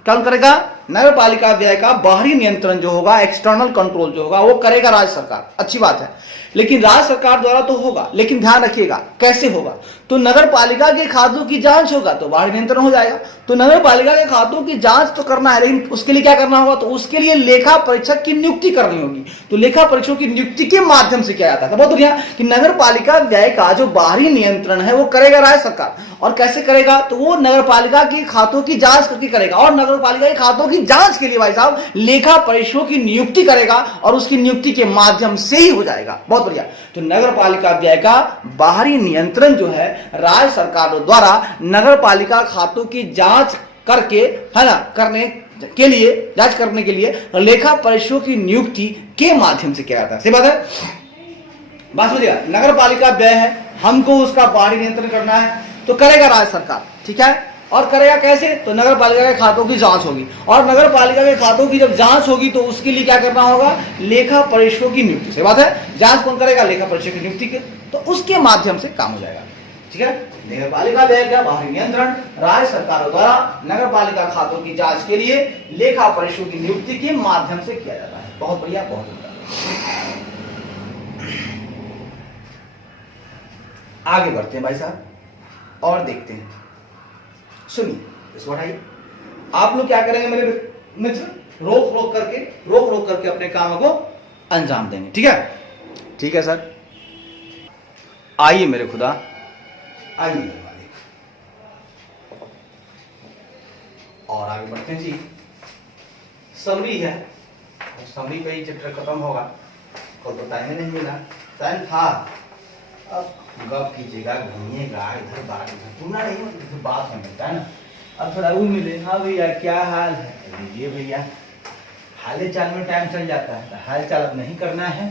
कौन करेगा, नगर पालिका व्यय का बाहरी नियंत्रण जो होगा, एक्सटर्नल कंट्रोल जो होगा, वो करेगा राज्य सरकार। अच्छी बात है, लेकिन राज्य सरकार द्वारा तो होगा, लेकिन ध्यान रखिएगा कैसे होगा। तो नगर पालिका के खातों की जांच होगा तो बाहरी नियंत्रण हो जाएगा। तो नगर पालिका के खातों की जांच तो करना है, लेकिन उसके लिए क्या करना होगा, तो उसके लिए लेखा परीक्षक की नियुक्ति करनी होगी। तो लेखा परीक्षकों की नियुक्ति के माध्यम से क्या जाता है, बहुत बढ़िया, कि नगर पालिका व्यय का जो बाहरी नियंत्रण है वो करेगा राज्य सरकार। और कैसे करेगा, तो वो नगर पालिका के खातों की जांच करके करेगा, और नगर पालिका के खातों की जांच के लिए भाई साहब लेखा परीक्षकों की नियुक्ति करेगा, और उसकी नियुक्ति के माध्यम से ही हो जाएगा। बहुत बढ़िया। तो नगर पालिका व्यय का बाहरी नियंत्रण जो है राज्य सरकारों द्वारा नगर पालिका खातों की जांच करके, है ना, करने के लिए लेखा परीक्षकों की नियुक्ति के माध्यम से किया जाता है। सही बात है, बात समझिएगा। नगर पालिका व्यय है, हमको उसका बाहरी नियंत्रण करना है, तो करेगा राज्य सरकार, ठीक है। और करेगा कैसे, तो नगर पालिका के खातों की जांच होगी, और नगर पालिका के खातों की जब जांच होगी तो उसके लिए क्या करना होगा, लेखा परीक्षकों की नियुक्ति। सही बात है, जांच कौन करेगा, लेखा परीक्षक की नियुक्ति के, तो उसके माध्यम से काम हो जाएगा। ठीक है, नगर पालिका व्यय का बाहरी नियंत्रण राज्य सरकारों द्वारा नगर पालिका खातों की जांच के लिए लेखा परीक्षकों की नियुक्ति के माध्यम से किया जाता है। बहुत बढ़िया, बहुत बढ़िया। आगे बढ़ते हैं भाई साहब और देखते हैं। सुनिए इस बार आइए, आप लोग क्या करेंगे मेरे मित्र, रोक रोक करके अपने कामों को अंजाम देंगे। ठीक है, ठीक है सर। आइए मेरे खुदा, आइए मेरे मालिक, और आगे बढ़ते हैं जी। समरी है, समरी का ही चैप्टर खत्म होगा, कल तो टाइम ही नहीं मिला, टाइम था। अब गप कीजिएगा, घूमिएगा इधर बात, इधर घूमना नहीं हो तो बात में मिलता है ना। अब थोड़ा वो मिले, हाँ भैया क्या हाल है, लीजिए भैया। हाल चाल में टाइम चल जाता है, तो हाल चाल अब नहीं करना है,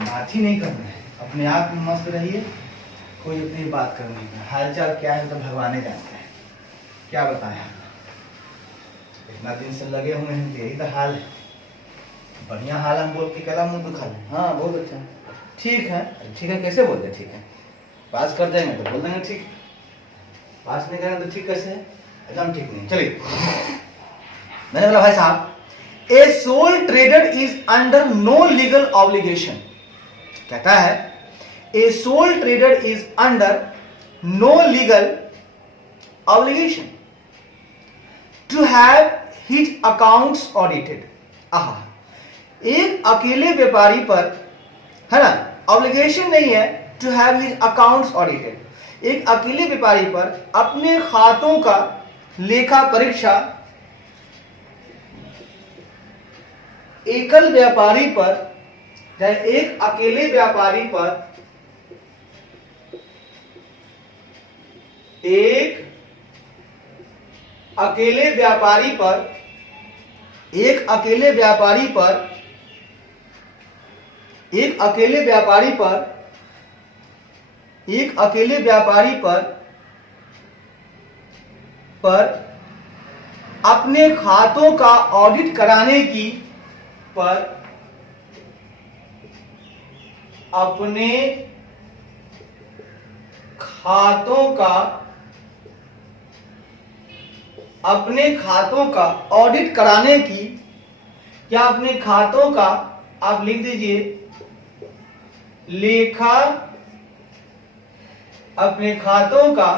बात ही नहीं करना है, अपने आप में मस्त रहिए, कोई अपनी बात करनी है। हाल चाल क्या है तो भगवान ही जानते हैं, क्या बताएं आपको, इतना दिन से लगे हुए हैं, यही तो हाल है। बढ़िया हाल हम बोल के कला मुंह दुखा लें, हाँ बहुत अच्छा है, ठीक है, ठीक है कैसे बोलते हैं, ठीक है पास कर देंगे तो बोल देंगे ठीक, पास नहीं करेंगे तो ठीक कैसे है, एकदम ठीक नहीं। चलिए मैंने बोला भाई साहब, a sole trader is under no legal obligation, कहता है a sole trader is under no legal obligation to have his accounts audited. आहा, एक अकेले व्यापारी पर है ना ऑब्लिगेशन नहीं है to have his accounts audited, एक अकेले व्यापारी पर अपने खातों का लेखा परीक्षा एकल व्यापारी पर, चाहे एक अकेले व्यापारी पर, एक अकेले व्यापारी पर, एक अकेले व्यापारी पर, एक अकेले व्यापारी पर, एक अकेले व्यापारी पर अपने खातों का ऑडिट कराने की, पर अपने खातों का, अपने खातों का ऑडिट कराने की, क्या अपने खातों का, आप लिख दीजिए लेखा, अपने खातों का,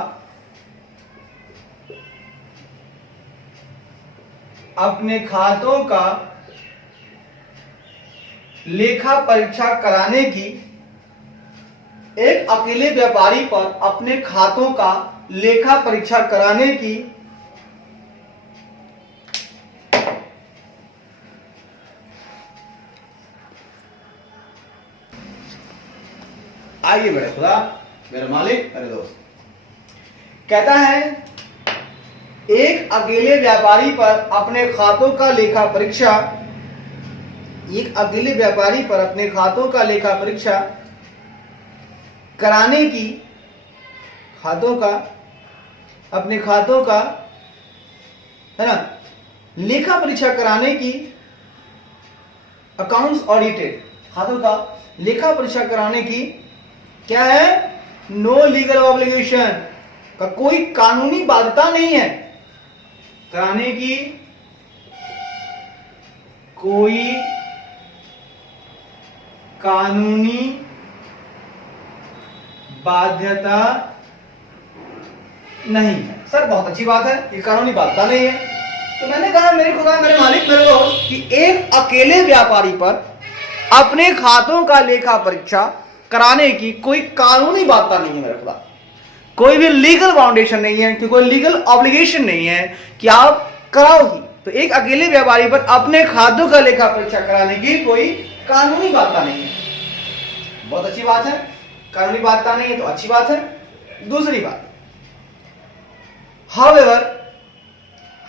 अपने खातों का लेखा परीक्षा कराने की, एक अकेले व्यापारी पर अपने खातों का लेखा परीक्षा कराने की आइए मेरे खुदा, मेरे मालिक, मेरे दोस्त, कहता है एक अकेले व्यापारी पर अपने खातों का लेखा परीक्षा, एक अकेले व्यापारी पर अपने खातों का लेखा परीक्षा कराने की, खातों का, अपने खातों का है ना लेखा परीक्षा कराने की, अकाउंट्स ऑडिटेड, खातों का लेखा परीक्षा कराने की, क्या है, नो लीगल ऑब्लिगेशन, का कोई कानूनी बाध्यता नहीं है, कराने की कोई कानूनी बाध्यता नहीं है। सर बहुत अच्छी बात है, ये कानूनी बाध्यता नहीं है, तो मैंने कहा मेरे खुदा, मेरे मालिक, मेरे दोस्त, कि एक अकेले व्यापारी पर अपने खातों का लेखा परीक्षा कराने की कोई कानूनी बाध्यता नहीं है मेरे खुदा, कोई भी लीगल फाउंडेशन नहीं है, कि कोई लीगल ऑब्लिगेशन नहीं है कि आप कराओ ही। तो एक अकेले व्यापारी पर अपने खातों का लेखा परीक्षा कराने की कोई कानूनी बाध्यता नहीं है, बहुत अच्छी बात है, कानूनी बाध्यता नहीं है तो अच्छी बात है। दूसरी बात, हाउएवर,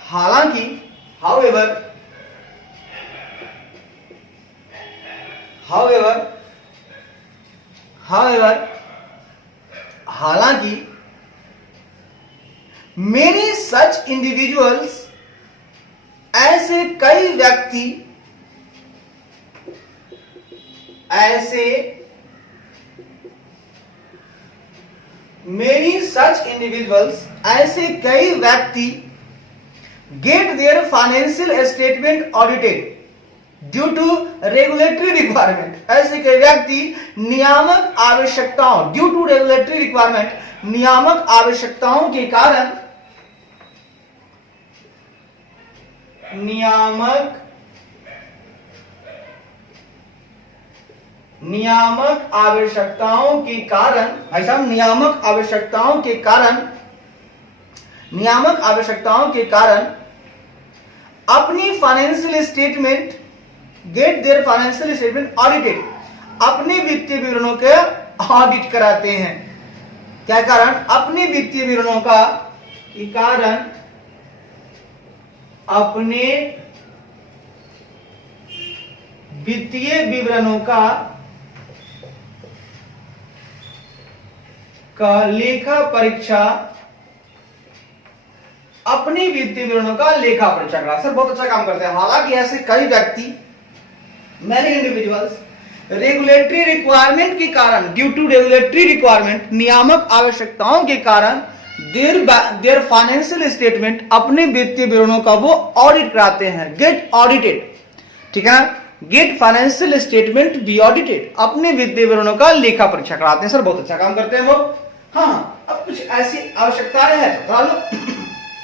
हालांकि, हाउएवर, हाउएवर, हाउएवर, हालांकि मेनी सच इंडिविजुअल्स, ऐसे कई व्यक्ति, ऐसे मेनी सच इंडिविजुअल्स, ऐसे कई व्यक्ति get their financial statement audited, due to regulatory requirement, ऐसे के व्यक्ति नियामक आवश्यकताओं, ड्यू टू रेगुलेटरी रिक्वायरमेंट, नियामक आवश्यकताओं के कारण, नियामक आवश्यकताओं के कारण, भाई साहब नियामक आवश्यकताओं के कारण अपनी financial statement, get their financial statement audited, अपने वित्तीय विवरणों के ऑडिट कराते हैं। क्या कारण? अपने वित्तीय विवरणों का कारण, अपने वित्तीय विवरणों का लेखा परीक्षा, अपनी वित्तीय विवरणों का लेखा परीक्षा करा। सर बहुत अच्छा काम करते हैं। हालांकि ऐसे कई व्यक्ति, मैनी इंडिविजुअल्स, रेगुलेटरी रिक्वायरमेंट के कारण, ड्यू टू रेगुलेटरी रिक्वायरमेंट, नियामक आवश्यकताओं के कारण देयर फाइनेंशियल स्टेटमेंट, अपने वित्तीय विवरणों का वो ऑडिट कराते हैं, गेट ऑडिटेड। ठीक है, get financial statement be audited, अपने वित्तीय विवरणों का लेखा परीक्षा कराते हैं। सर बहुत अच्छा काम करते हैं वो। हाँ, अब कुछ ऐसी आवश्यकताएं हैं तो करा लो,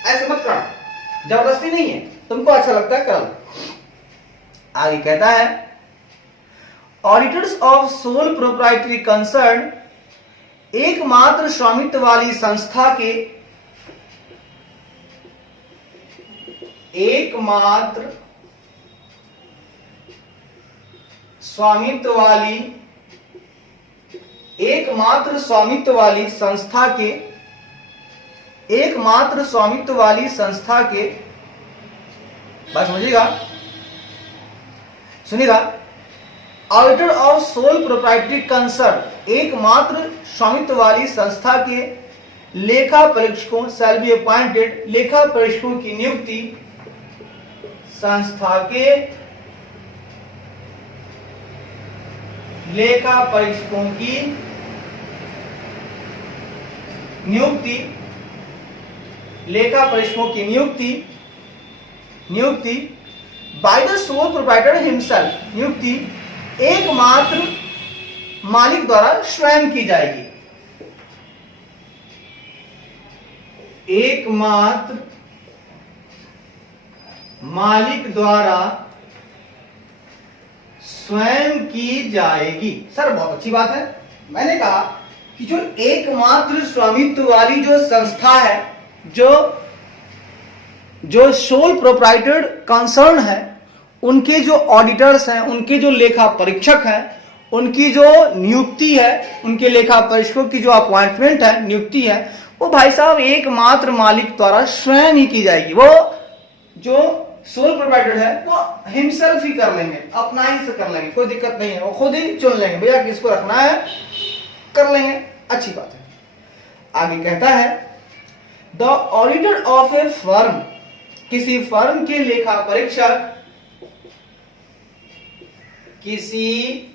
ऐसे मत करो, जबरदस्ती नहीं है, तुमको अच्छा लगता है करा लो। आगे कहता है, auditors of sole proprietary concern, एकमात्र स्वामित्व वाली संस्था के, एकमात्र स्वामित्व वाली संस्था के, एकमात्र स्वामित्व वाली संस्था के, बात समझिएगा, सुनिएगा, auditor of sole proprietary concern, एकमात्र स्वामित्व वाली संस्था के लेखा परीक्षकों शैल बी अपॉइंटेड, लेखा परीक्षकों की नियुक्ति संस्था के लेखा परीक्षकों की नियुक्ति, लेखा परीक्षकों की नियुक्ति by the sole proprietor himself, नियुक्ति एकमात्र मालिक द्वारा स्वयं की जाएगी। एकमात्र मालिक द्वारा स्वयं की जाएगी। सर बहुत अच्छी बात है। मैंने कहा कि जो एकमात्र स्वामित्व वाली जो संस्था है, जो सोल प्रोप्राइटर कंसर्न है, उनके जो ऑडिटर्स हैं, उनके जो लेखा परीक्षक हैं, उनकी जो नियुक्ति है, उनके लेखा परीक्षकों की जो अपॉइंटमेंट है, नियुक्ति है, वो भाई साहब एकमात्र मालिक द्वारा स्वयं ही की जाएगी। वो जो सोल प्रोप्राइटर है वो हिमसेल्फ ही कर लेंगे, अपना ही से कर लेंगे, कोई दिक्कत नहीं है, वो खुद ही चुन लेंगे, भैया किसको रखना है कर लेंगे, अच्छी बात है। आगे कहता है, the auditor of a firm, किसी फर्म के लेखा परीक्षक, किसी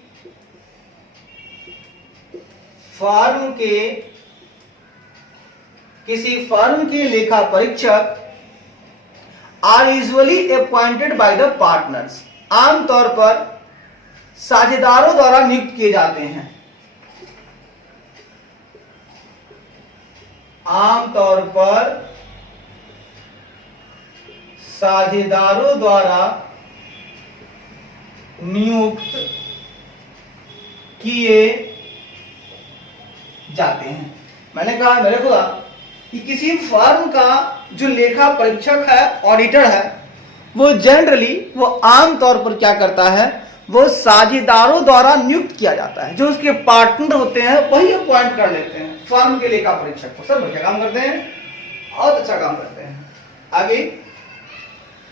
फर्म के लेखा परीक्षक are usually appointed by the partners, आमतौर पर साझेदारों द्वारा नियुक्त किए जाते हैं। आमतौर पर साझेदारों द्वारा नियुक्त किए जाते हैं। मैंने कहा, मेरे खुदा, कि किसी फर्म का जो लेखा परीक्षक है, ऑडिटर है, वो जनरली, वो आमतौर पर क्या करता है, वो साझेदारों द्वारा नियुक्त किया जाता है। जो उसके पार्टनर होते हैं वही अपॉइंट कर लेते हैं फर्म के लेखा परीक्षक को। सर बढ़िया काम करते हैं, बहुत अच्छा काम करते हैं। आगे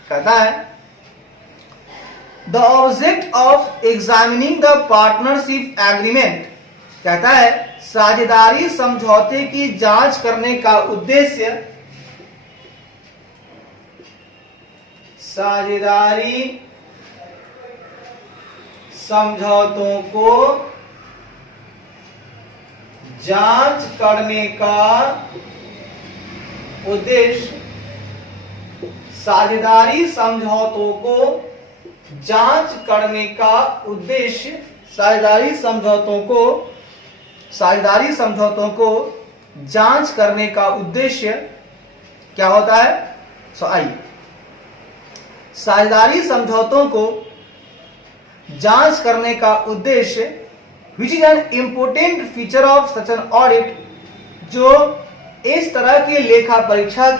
कहता है, the object of examining the partnership agreement, कहता है साझेदारी समझौते की जांच करने का उद्देश्य, साझेदारी समझौतों को जांच करने का उद्देश्य, साझेदारी समझौतों को जांच करने का उद्देश्य साझेदारी समझौतों को जांच करने का उद्देश्य क्या होता है? सो आइए, साझेदारी समझौतों को जांच करने का उद्देश्य which is an important feature of such an audit, जो इस तरह की लेखा परीक्षा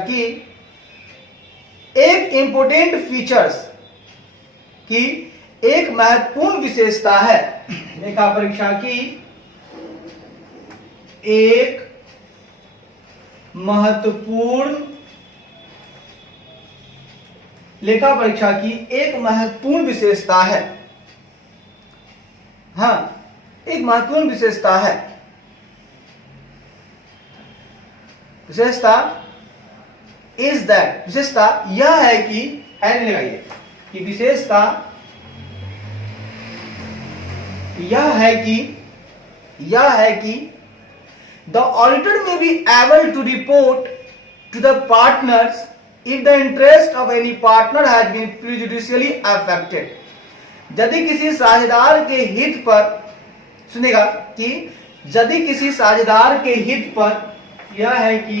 की एक इंपोर्टेंट फीचर्स की एक महत्वपूर्ण विशेषता है। लेखा परीक्षा की एक महत्वपूर्ण विशेषता है। एक महत्वपूर्ण विशेषता है। विशेषता इज दैट, विशेषता यह है कि लगाइए कि विशेषता यह है कि the auditor may be able to report to the partners if the interest of any partner has been prejudicially affected। यदि किसी साझेदार के हित पर, सुनेगा कि यदि किसी साझेदार के हित पर, यह है कि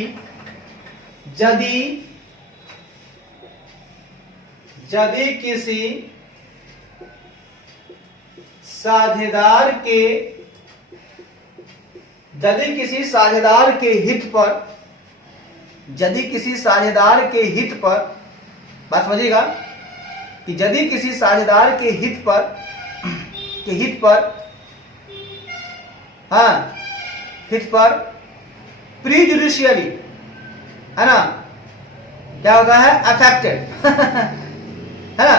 यदि किसी साझेदार के हित पर, बात समझिएगा कि यदि किसी साझेदार के हित पर प्रीजुडिशियली, है ना, क्या होता है? अफेक्टेड है ना।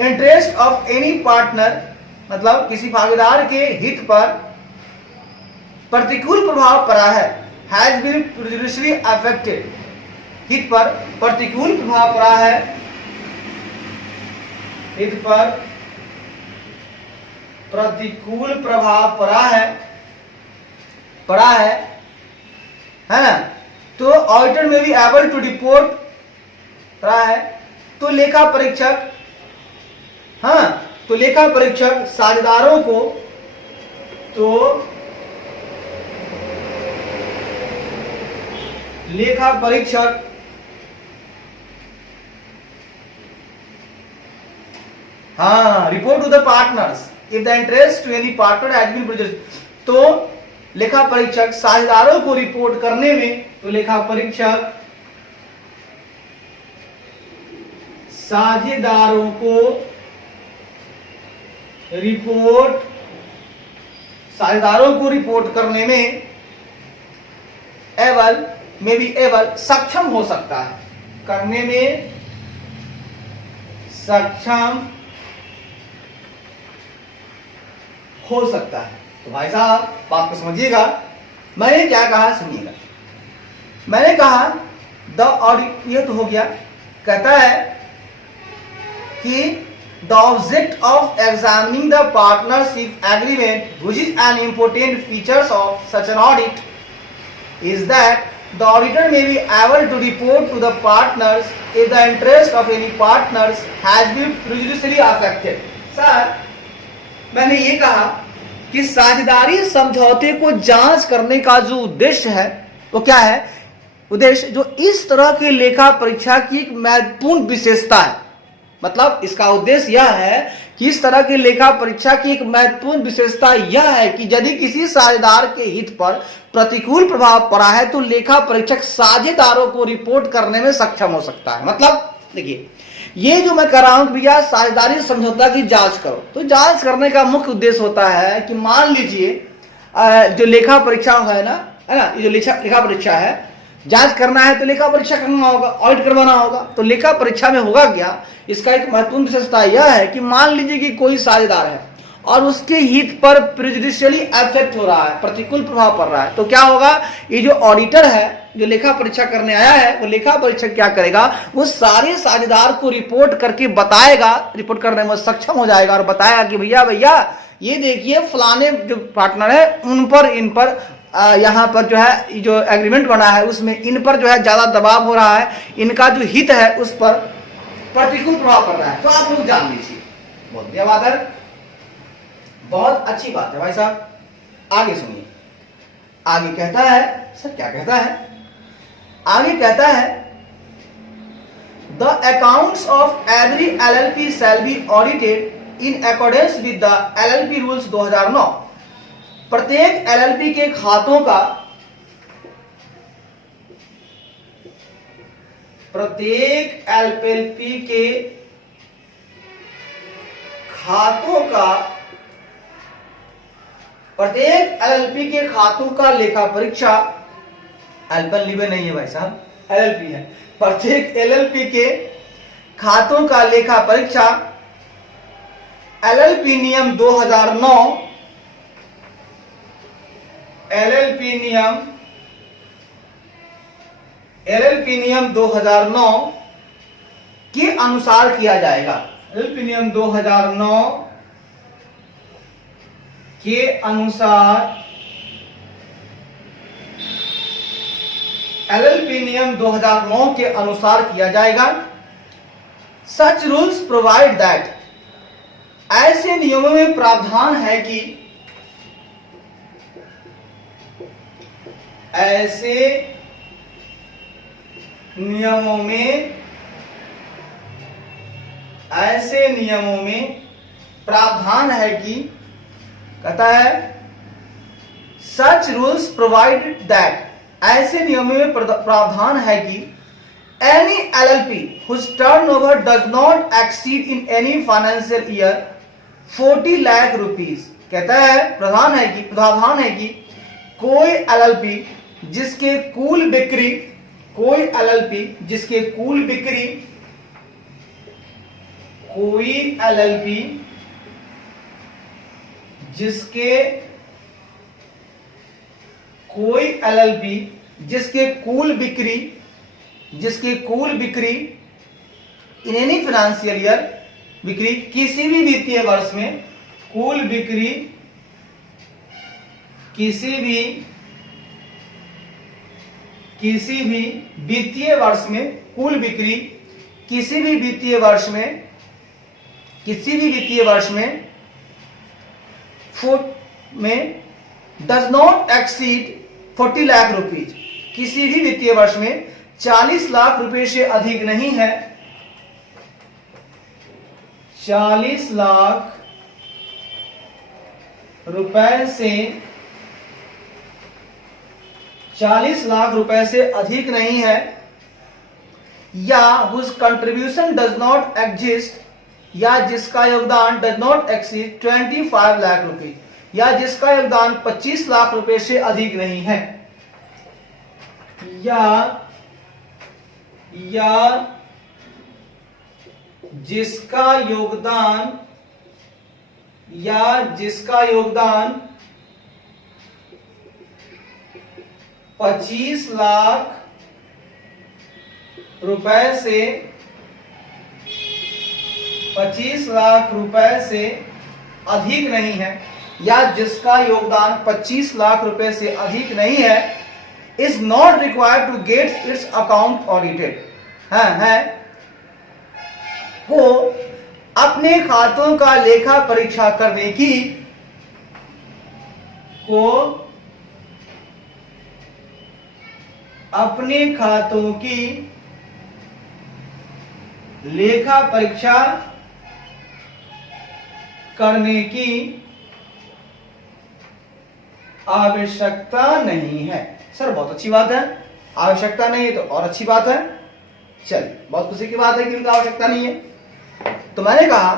इंटरेस्ट ऑफ एनी पार्टनर, मतलब किसी भागीदार के हित पर प्रतिकूल प्रभाव पड़ा है। हैज बीन प्रेजुडिशियली अफेक्टेड, हित पर प्रतिकूल प्रभाव पड़ा है, हित पर प्रतिकूल प्रभाव पड़ा है ना, तो ऑडिटर में भी एबल टू रिपोर्ट पड़ा है, तो लेखा परीक्षक साझेदारों को report to the partners if the interest to any partner has been prejudicial, तो लेखा परीक्षक साझेदारों को रिपोर्ट करने में, तो लेखा परीक्षक साझेदारों को रिपोर्ट करने में सक्षम हो सकता है, करने में सक्षम हो सकता है। तो भाई साहब बात को समझिएगा, मैंने क्या कहा सुनिएगा। मैंने कहा द ऑडिट, ये तो हो गया, कहता है कि the object of examining the partnership agreement which is an important features of such an audit is that the auditor may be able to report to the partners if the interest of any partners has been prejudicially affected। Sir, मैंने ये कहा कि साझेदारी समझौते को जांच करने का जो उद्देश्य है वो क्या है? उद्देश्य जो इस तरह के लेखा परीक्षा की एक महत्वपूर्ण विशेषता है, मतलब इसका उद्देश्य यह है कि इस तरह की लेखा परीक्षा की एक महत्वपूर्ण विशेषता यह है कि यदि किसी साझेदार के हित पर प्रतिकूल प्रभाव पड़ा है तो लेखा परीक्षक साझेदारों को रिपोर्ट करने में सक्षम हो सकता है। मतलब देखिए, ये जो मैं कर रहा हूं कि भैया साझेदारी समझौता की जांच करो, तो जांच करने का मुख्य उद्देश्य होता है कि मान लीजिए जो लेखा परीक्षा है ना, ये जो लेखा परीक्षा है, जांच करना है तो लेखा परीक्षा करना होगा, ऑडिट करवाना होगा। तो लेखा परीक्षा में होगा क्या, इसका एक महत्वपूर्ण विशेषता यह है कि मान लीजिए कि कोई साझेदार है और उसके हित पर प्रेजुडिशियली अफेक्ट हो रहा है, प्रतिकूल प्रभाव पड़ रहा है, तो क्या होगा, ये जो ऑडिटर है, जो लेखा परीक्षा करने आया है, वो लेखा परीक्षक क्या करेगा, वो सारे साझेदार को रिपोर्ट करके बताएगा, रिपोर्ट करने में सक्षम हो जाएगा और बताएगा कि भैया भैया ये देखिए फलाने जो पार्टनर है उन पर, इन पर यहाँ पर जो है जो एग्रीमेंट बना है उसमें इन पर जो है ज्यादा दबाव हो रहा है, इनका जो हित है उस पर प्रतिकूल प्रभाव पड़ रहा है, तो आप लोग जान लीजिए। बहुत बढ़िया बात है, बहुत अच्छी बात है भाई साहब। आगे सुनिए, आगे कहता है, सर क्या कहता है, आगे कहता है the accounts of every LLP shall be audited in accordance with the LLP rules 2009। प्रत्येक एलएलपी के खातों का, प्रत्येक एलएलपी के खातों का, प्रत्येक एलएलपी के खातों का लेखा परीक्षा, एल्पन लिबे नहीं है भाई साहब, एलएलपी है, प्रत्येक एलएलपी के खातों का लेखा परीक्षा एलएलपी नियम 2009, एलएलपी नियम 2009 के अनुसार किया जाएगा। एलएलपी नियम 2009 के अनुसार, एलएलपी नियम 2009 के अनुसार किया जाएगा। सच रूल्स प्रोवाइड दैट, ऐसे नियमों में प्रावधान है कि, ऐसे नियमों में प्रावधान है कि, कहता है सच रूल्स प्रोवाइडेड दैट, ऐसे नियमों में प्रावधान है कि any LLP whose turnover does not exceed in any financial year 40 lakh rupees, कहता है प्रावधान है कि कोई एलएलपी जिसके कुल बिक्री, कोई एलएलपी जिसके कुल बिक्री, कोई एलएलपी जिसके, कोई एलएलपी जिसके कुल बिक्री, जिसकी कुल बिक्री इन एनी फाइनेंशियल ईयर, बिक्री किसी भी वित्तीय वर्ष में, कुल बिक्री किसी भी वित्तीय वर्ष में, कुल बिक्री किसी भी वित्तीय वर्ष में, किसी भी वित्तीय वर्ष में does not exceed 40 lakh rupees, किसी भी वित्तीय वर्ष में 40 लाख रुपए से अधिक नहीं है, 40 लाख रुपए से, 40 लाख रुपए से अधिक नहीं है, या whose contribution does not exist, या जिसका योगदान does not exceed 25 लाख रुपए, या जिसका योगदान 25 लाख रुपए से अधिक नहीं है, या जिसका योगदान, या जिसका योगदान 25 लाख रुपए से, 25 लाख रुपए से अधिक नहीं है, या जिसका योगदान 25 लाख रुपए से अधिक नहीं है, is not required to get its account audited, है वो अपने खातों का लेखा परीक्षा करने की, को अपने खातों की लेखा परीक्षा करने की आवश्यकता नहीं है। सर बहुत अच्छी बात है, आवश्यकता नहीं है तो और अच्छी बात है, चलिए बहुत खुशी की बात है कि उनका आवश्यकता नहीं है। तो मैंने कहा,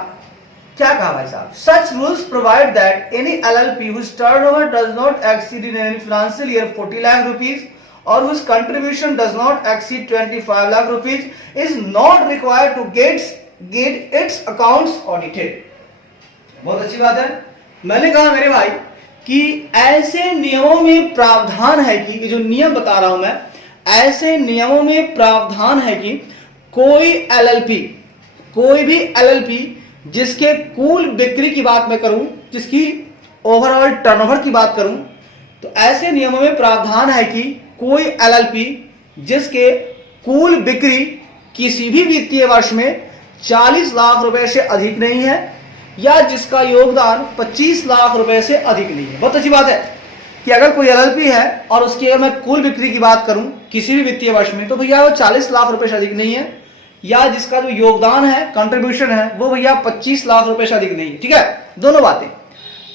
क्या कहा भाई साहब, सच rules provide that any LLP whose turnover does not exceed in any financial year 40 lakh rupees or whose contribution does not exceed 25 lakh rupees is not required to get its accounts audited। बहुत अच्छी बात है, मैंने कहा मेरे भाई कि ऐसे नियमों में प्रावधान है कि जो नियम बता रहा हूं मैं, ऐसे नियमों में प्रावधान है कि कोई भी एलएलपी जिसके कुल बिक्री की बात मैं करूं, जिसकी ओवरऑल टर्नओवर की बात करूं, तो ऐसे नियमों में प्रावधान है कि कोई एलएलपी जिसके कुल बिक्री किसी भी वित्तीय वर्ष में 40 लाख रुपए से अधिक नहीं है या जिसका योगदान 25 लाख रुपए से अधिक नहीं है। बहुत अच्छी बात है कि अगर कोई एलएलपी है और उसकी अगर मैं कुल बिक्री की बात करूं किसी भी वित्तीय वर्ष में, तो भैया वो 40 लाख रुपए से अधिक नहीं है, या जिसका जो योगदान है, कंट्रीब्यूशन है, वो भैया 25 लाख रुपए से अधिक नहीं है। ठीक है, दोनों बातें,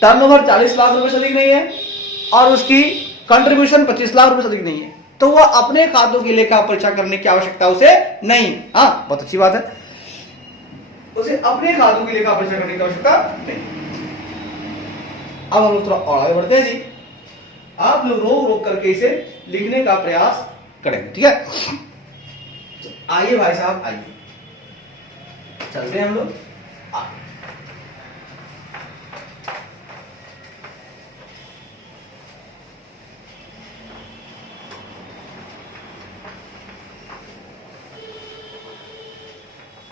टर्नओवर 40 लाख रुपए से अधिक नहीं है और उसकी कंट्रीब्यूशन 25 लाख रुपए से अधिक नहीं है, तो वह अपने खातों की लेखा परीक्षा करने की आवश्यकता उसे नहीं। हाँ, बहुत अच्छी बात है, उसे अपने खातों की लेखा परीक्षा करने की आवश्यकता नहीं। अब हम लोग थोड़ा और आगे बढ़ते हैं जी। आप लोग रोक रोक करके इसे लिखने का प्रयास करेंगे। ठीक है, तो आइए भाई साहब, आइए चलते हैं हम लोग।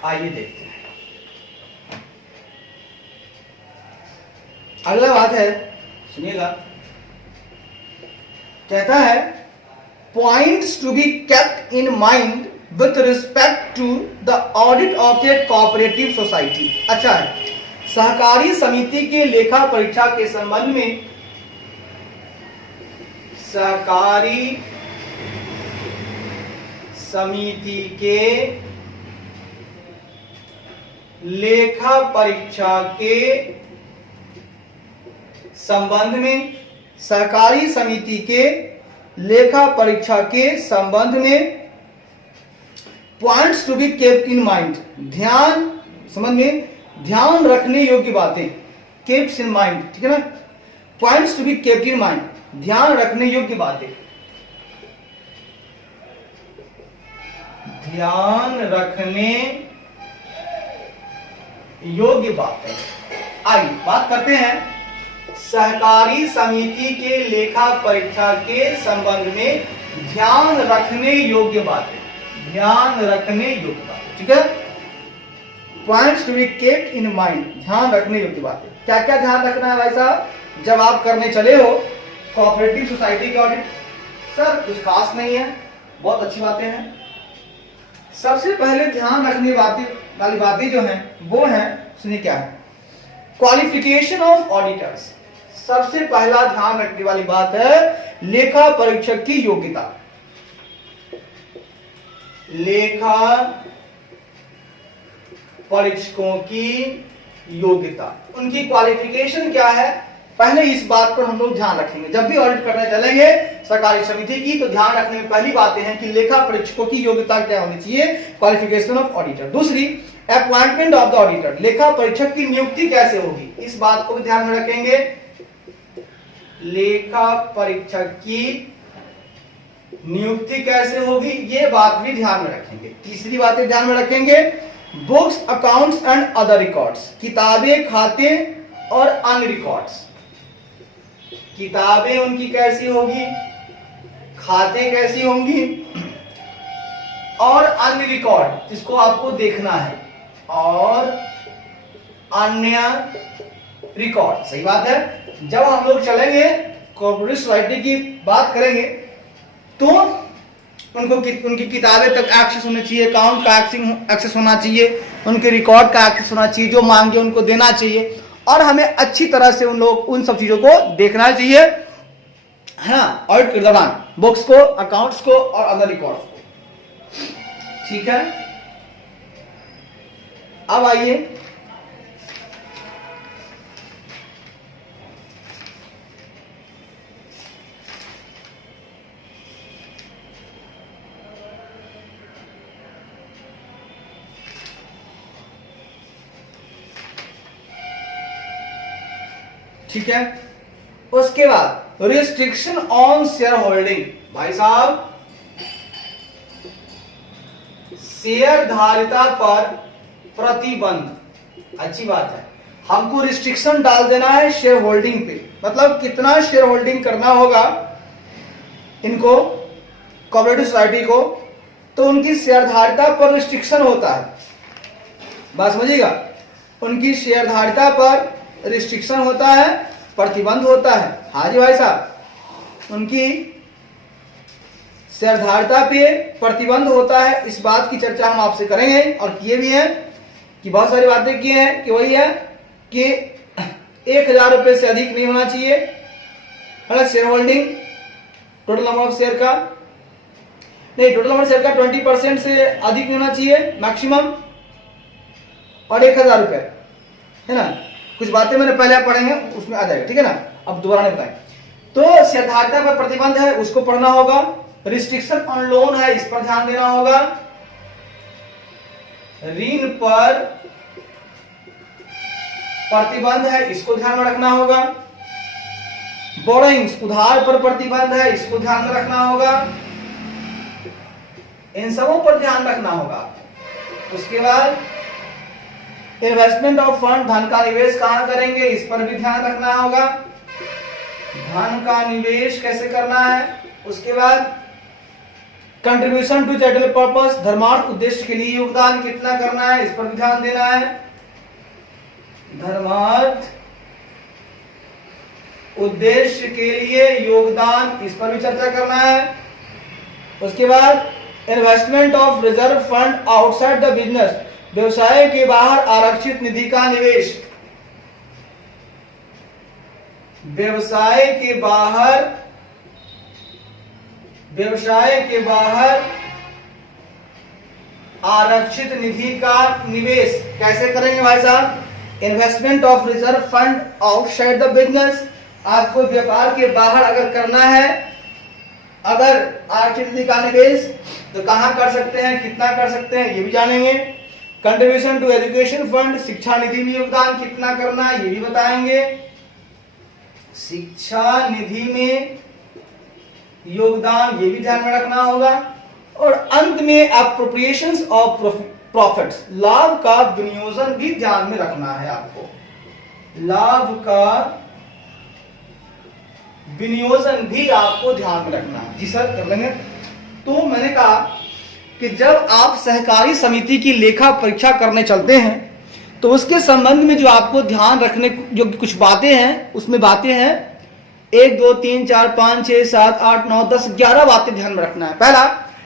आइए देखते हैं। अगला बात है, सुनिएगा, कहता है points to be kept in mind with respect to the audit of a cooperative society. अच्छा है, सहकारी समिति के लेखा परीक्षा के संबंध में सहकारी समिति के लेखा परीक्षा के संबंध में, सहकारी समिति के लेखा परीक्षा के संबंध में points to be kept in mind, ध्यान संबंध में ध्यान रखने योग्य बातें, केप्ट इन माइंड, ठीक है ना, points to be kept in mind, ध्यान रखने योग्य बातें, ध्यान रखने योग्य बातें। आइए बात करते हैं सहकारी समिति के लेखा परीक्षा के संबंध में ध्यान रखने योग्य बातें, ध्यान रखने योग्य बातें। ठीक है, points to be kept in mind, ध्यान रखने योग्य बातें। क्या क्या ध्यान रखना है भाई साहब जब आप करने चले हो कोऑपरेटिव सोसाइटी के ऑडिट? सर कुछ खास नहीं है, बहुत अच्छी बातें हैं। सबसे पहले ध्यान रखने वाली बातें जो हैं वो हैं, सुनिए क्या है, क्वालिफिकेशन ऑफ ऑडिटर्स। सबसे पहला ध्यान रखने वाली बात है लेखा परीक्षक की योग्यता, लेखा परीक्षकों की योग्यता, उनकी क्वालिफिकेशन क्या है, पहले इस बात पर हम लोग ध्यान रखेंगे। जब भी ऑडिट करने चलेंगे सरकारी समिति की, तो ध्यान रखने में पहली बातें हैं कि लेखा परीक्षकों की योग्यता क्या होनी चाहिए, क्वालिफिकेशन ऑफ ऑडिटर। दूसरी, अपॉइंटमेंट ऑफ द ऑडिटर, लेखा परीक्षक की नियुक्ति कैसे होगी, इस बात को भी ध्यान में रखेंगे, लेखा परीक्षक की नियुक्ति कैसे होगी ये बात भी ध्यान में रखेंगे। तीसरी बातें ध्यान में रखेंगे, books, accounts and other records, किताबें, खाते और अन्य रिकॉर्ड्स, किताबें उनकी कैसी होगी, खाते कैसी होंगी, और अन्य रिकॉर्ड जिसको आपको देखना है, और अन्य रिकॉर्ड। सही बात है, जब हम लोग चलेंगे कॉर्पोरेट सोसाइटी की बात करेंगे तो उनको उनकी किताबें तक एक्सेस होना चाहिए, अकाउंट का एक्सेस होना चाहिए, उनके रिकॉर्ड का एक्सेस होना चाहिए, जो मांगे उनको देना चाहिए, और हमें अच्छी तरह से उन सब चीजों को देखना चाहिए, है ना, ऑडिट के दौरान, बुक्स को, अकाउंट्स को और अदर रिकॉर्ड्स को। ठीक है, अब आइए ठीक है, उसके बाद रिस्ट्रिक्शन ऑन शेयर होल्डिंग। भाई साहब शेयर धारिता पर प्रतिबंध, अच्छी बात है, हमको रिस्ट्रिक्शन डाल देना है शेयर होल्डिंग पे, मतलब कितना शेयर होल्डिंग करना होगा इनको, कोऑपरेटिव सोसाइटी को, तो उनकी शेयरधारिता पर रिस्ट्रिक्शन होता है। बात समझिएगा, उनकी शेयरधारिता पर रिस्ट्रिक्शन होता है, प्रतिबंध होता है। हाँ जी भाई साहब, उनकी शेयरधारिता पे प्रतिबंध होता है। इस बात की चर्चा हम आपसे करेंगे और किए भी हैं कि बहुत सारी बातें किए हैं कि वही है कि 1000 रुपये से अधिक नहीं होना चाहिए, मतलब share holding total number of share का नहीं, टोटल नंबर शेयर का 20% से अधिक नहीं होना चाहिए मैक्सिमम, और 1000 रुपये है ना। कुछ बातें मैंने पहले आप पढ़ेंगे उसमें आ जाएगा, ठीक है ना। अब दोबारा नहीं बताएं। तो शेयरधारिता पर प्रतिबंध है, उसको पढ़ना होगा। रिस्ट्रिक्शन ऑन लोन है, इस पर ध्यान देना होगा। ऋण पर प्रतिबंध है, इसको ध्यान में रखना होगा। बोरोइंग्स उधार पर प्रतिबंध है, इसको ध्यान में रखना होगा। इन सबों पर ध्यान रखना होगा। उसके बाद इन्वेस्टमेंट ऑफ फंड, धन का निवेश कहां करेंगे, इस पर भी ध्यान रखना होगा। धन का निवेश कैसे करना है। उसके बाद कंट्रीब्यूशन टू चैरिटेबल पर्पस, धर्मार्थ उद्देश्य के लिए योगदान कितना करना है, इस पर भी ध्यान देना है। धर्मार्थ उद्देश्य के लिए योगदान, इस पर भी चर्चा करना है। उसके बाद investment of reserve fund outside the business, व्यवसाय के बाहर आरक्षित निधि का निवेश। व्यवसाय के बाहर आरक्षित निधि का निवेश कैसे करेंगे भाई साहब। Investment of reserve fund outside the business, आपको व्यापार के बाहर अगर करना है, अगर आरक्षित निधि का निवेश, तो कहां कर सकते हैं, कितना कर सकते हैं, ये भी जानेंगे। कंट्रीब्यूशन टू एजुकेशन फंड, शिक्षा निधि में योगदान कितना करना है, ये भी बताएंगे। शिक्षा निधि में योगदान, ये भी ध्यान में रखना होगा। और अंत में अप्रोप्रिएशंस ऑफ प्रॉफिट्स, लाभ का विनियोजन भी ध्यान में रखना है आपको। लाभ का विनियोजन भी आपको ध्यान में रखना है। जी सर, कर लेंगे। तो मैंने कहा कि जब आप सहकारी समिति की लेखा परीक्षा करने चलते हैं तो उसके संबंध में जो आपको ध्यान रखने जो कुछ बातें हैं, उसमें बातें हैं 1 2 3 4 5 6 7 8 9 10 11 बातें ध्यान में रखना है। पहला,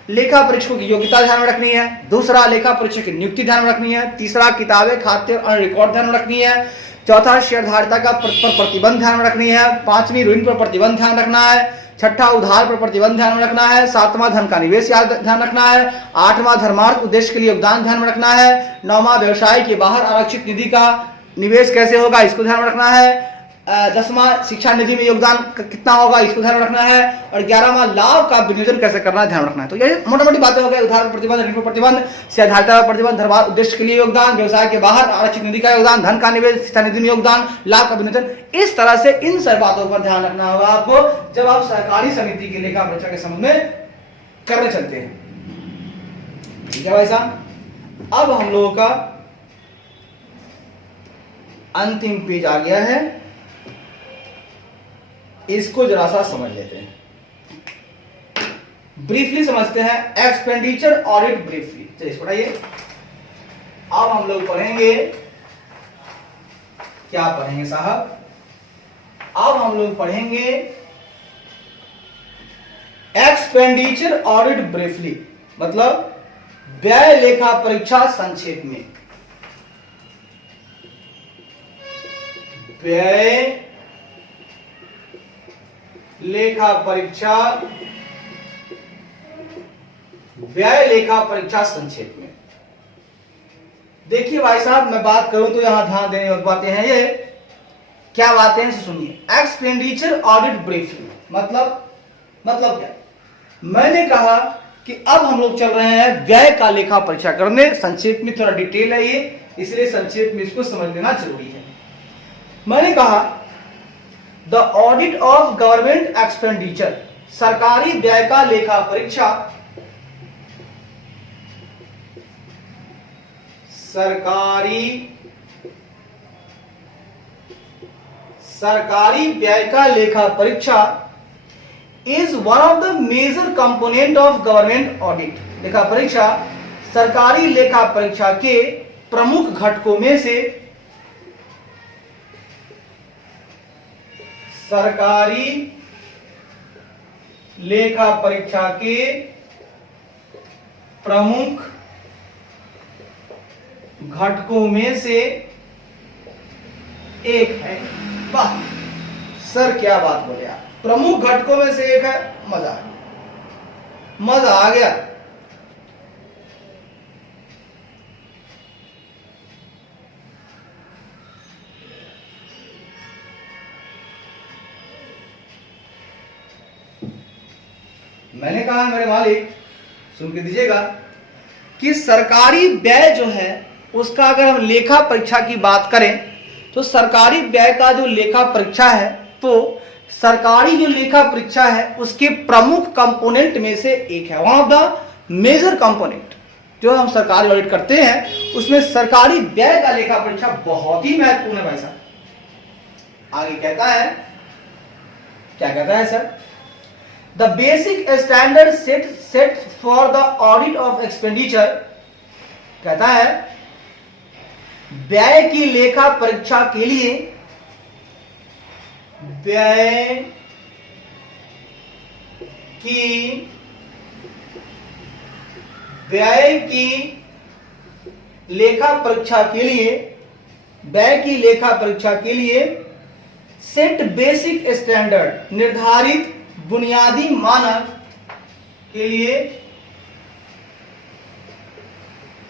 लेखा परीक्षकों की योग्यता ध्यान में रखनी है। दूसरा, लेखा परीक्षक की नियुक्ति ध्यान में रखनी है। तीसरा, किताबें, खाते और रिकॉर्ड ध्यान में रखनी है। चौथा, शेयरधारिता का पर प्रतिबंध ध्यान में रखनी है। पांचवी, ऋण पर प्रतिबंध ध्यान रखना है। छठा, उधार पर प्रतिबंध ध्यान में रखना है। सातवां, धन का निवेश ध्यान रखना है। आठवां, धर्मार्थ उद्देश्य के लिए योगदान ध्यान में रखना है। नौवां, व्यवसाय के बाहर आरक्षित निधि का निवेश कैसे होगा, इसको ध्यान में रखना है। 10वां, शिक्षा निधि में योगदान कितना होगा, इसको ध्यान में रखना है। और 11वां, लाभ का विनियोजन कैसे करना है, ध्यान रखना है। तो ये मोटी मोटी बातें हो गई। उधार पर प्रतिबंध, ऋण पर प्रतिबंध, शेयरधारिता पर प्रतिबंध, धर्मार्थ उद्देश्य के लिए योगदान, व्यवसाय के बाहर आरक्षित निधि का योगदान, धन का निवेश, शिक्षा निधि में योगदान, लाभ का विनियोजन। इस तरह से इन सब बातों पर ध्यान रखना होगा आपको जब आप सहकारी समिति की लेखा परीक्षा के संबंध में करने चलते हैं। ठीक है भाई साहब, अब हम लोगों का अंतिम पेज आ गया है, इसको जरा सा समझ लेते हैं, ब्रीफली समझते हैं। एक्सपेंडिचर ऑडिट ब्रीफली, चलिए पढ़ाइए। अब हम लोग पढ़ेंगे, क्या पढ़ेंगे साहब, अब हम लोग पढ़ेंगे एक्सपेंडिचर ऑडिट ब्रीफली, मतलब व्यय लेखा परीक्षा संक्षेप में। व्यय लेखा परीक्षा, व्यय लेखा परीक्षा संक्षेप में। देखिए भाई साहब, मैं बात करूं तो यहां ध्यान देने वाली बातें हैं। ये क्या बातें हैं सुनिए। एक्सपेंडिचर ऑडिट ब्रीफली मतलब क्या। मैंने कहा कि अब हम लोग चल रहे हैं व्यय का लेखा परीक्षा करने। संक्षेप में थोड़ा डिटेल है ये, इसलिए संक्षेप में इसको समझ लेना जरूरी है। मैंने कहा the audit of government expenditure, सरकारी व्यय का लेखा परीक्षा, सरकारी सरकारी व्यय का लेखा परीक्षा is one of the major component of government audit. लेखा परीक्षा सरकारी लेखा परीक्षा के प्रमुख घटकों में से सरकारी लेखा परीक्षा के प्रमुख घटकों में से एक है। वाह सर क्या बात बोले आप, प्रमुख घटकों में से एक है। मजा आ गया, मजा आ गया। मैंने कहा मेरे मालिक सुन के दीजिएगा कि सरकारी व्यय जो है उसका अगर हम लेखा परीक्षा की बात करें तो सरकारी व्यय का जो लेखा परीक्षा है तो सरकारी जो लेखा परीक्षा है उसके प्रमुख कंपोनेंट में से एक है, one of the major component. जो हम सरकारी ऑडिट करते हैं उसमें सरकारी व्यय का लेखा परीक्षा बहुत ही महत्वपूर्ण है भाई साहब। आगे कहता है, क्या कहता है sir? The basic standard set for the audit of expenditure, कहता है व्यय की लेखा परीक्षा के लिए व्यय की लेखा परीक्षा के लिए व्यय की लेखा परीक्षा के लिए सेट बेसिक स्टैंडर्ड निर्धारित बुनियादी मानक के लिए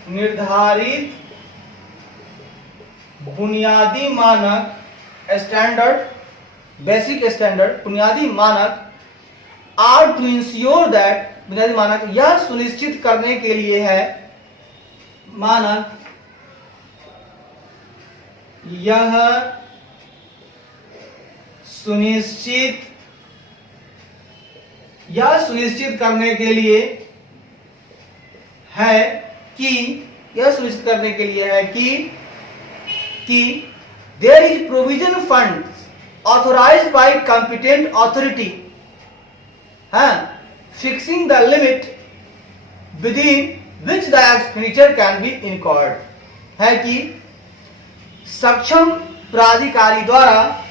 निर्धारित बुनियादी मानक स्टैंडर्ड बेसिक स्टैंडर्ड बुनियादी मानक आर टू इंश्योर दैट बुनियादी मानक यह सुनिश्चित करने के लिए है मानक यह सुनिश्चित करने के लिए है कि there is provision fund authorised by competent authority fixing the limit within which the expenditure can be incurred, है कि सक्षम प्राधिकारी द्वारा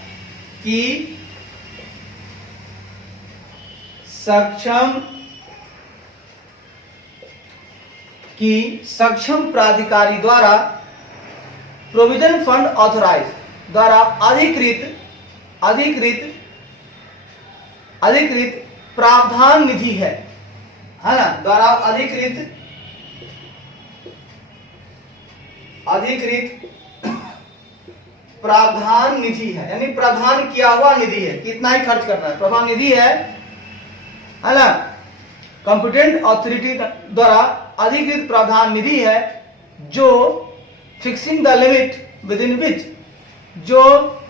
सक्षम प्राधिकारी द्वारा प्रोविजन फंड ऑथोराइज द्वारा अधिकृत प्रावधान निधि है ना, द्वारा अधिकृत प्रावधान निधि है, यानी प्रावधान किया हुआ निधि है, कितना ही खर्च करना है, प्रावधान निधि है ना, कॉम्पिटेंट अथॉरिटी द्वारा अधिकृत प्रावधान निधि है जो fixing the limit with in which, जो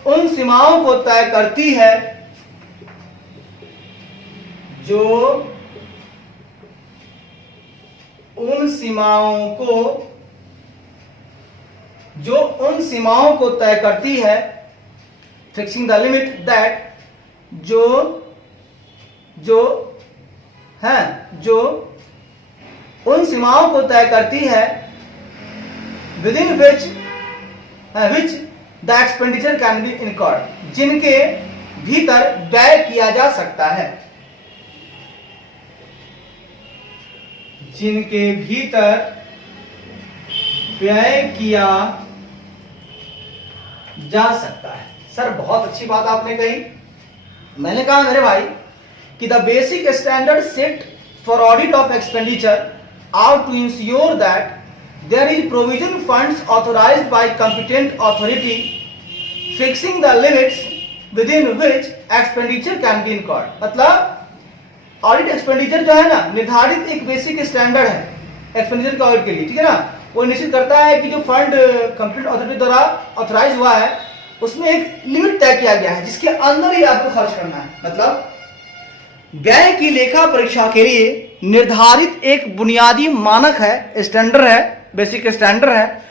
उन सीमाओं को तय करती है जो उन सीमाओं को तय करती है, फिक्सिंग द लिमिट दैट जो उन सीमाओं को तय करती है within which the expenditure can be incurred, जिनके भीतर व्यय किया जा सकता है, जिनके भीतर व्यय किया जा सकता है। सर बहुत अच्छी बात आपने कही। मैंने कहा मेरे भाई कि the basic standard set for audit of expenditure are to ensure that there is provision funds authorised by competent authority fixing the limits with in which expenditure can be incurred. मतलब ऑडिट एक्सपेंडिचर जो है ना, निर्धारित एक basic standard है expenditure के audit के लिए, ठीक है ना, वो निश्चित करता है कि जो फंड कॉम्पिटेंट अथॉरिटी द्वारा ऑथराइज हुआ है उसमें एक लिमिट तय किया गया है जिसके अंदर ही आपको खर्च करना है। मतलब व्यय की लेखा परीक्षा के लिए निर्धारित एक बुनियादी मानक है, स्टैंडर्ड है, बेसिक स्टैंडर्ड है,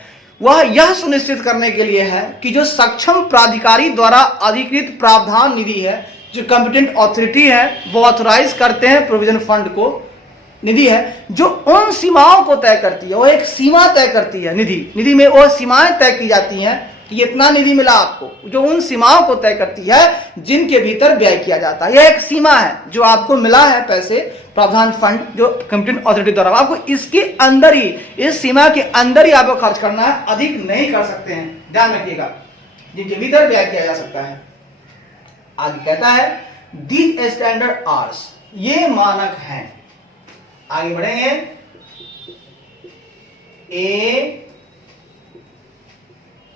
वह यह सुनिश्चित करने के लिए है कि जो सक्षम प्राधिकारी द्वारा अधिकृत प्रावधान निधि है, जो कॉम्पिटेंट अथॉरिटी है, वो ऑथोराइज करते हैं प्रोविजन फंड को, निधि है जो उन सीमाओं को तय करती है, वो एक सीमा तय करती है। निधि में वो सीमाएं तय की जाती हैं कि इतना निधि मिला आपको, जो उन सीमाओं को तय करती है जिनके भीतर व्यय किया जाता है। यह एक सीमा है जो आपको मिला है, पैसे प्रावधान फंड जो कॉम्पिटेंट अथॉरिटी द्वारा, आपको इसके अंदर ही, इस सीमा के अंदर ही आपको खर्च करना है, अधिक नहीं कर सकते हैं, ध्यान रखिएगा, जिनके भीतर व्यय किया जा सकता है। आगे कहता है दीज स्टैंडर्ड आर्स, ये मानक हैं। आगे बढ़ेंगे,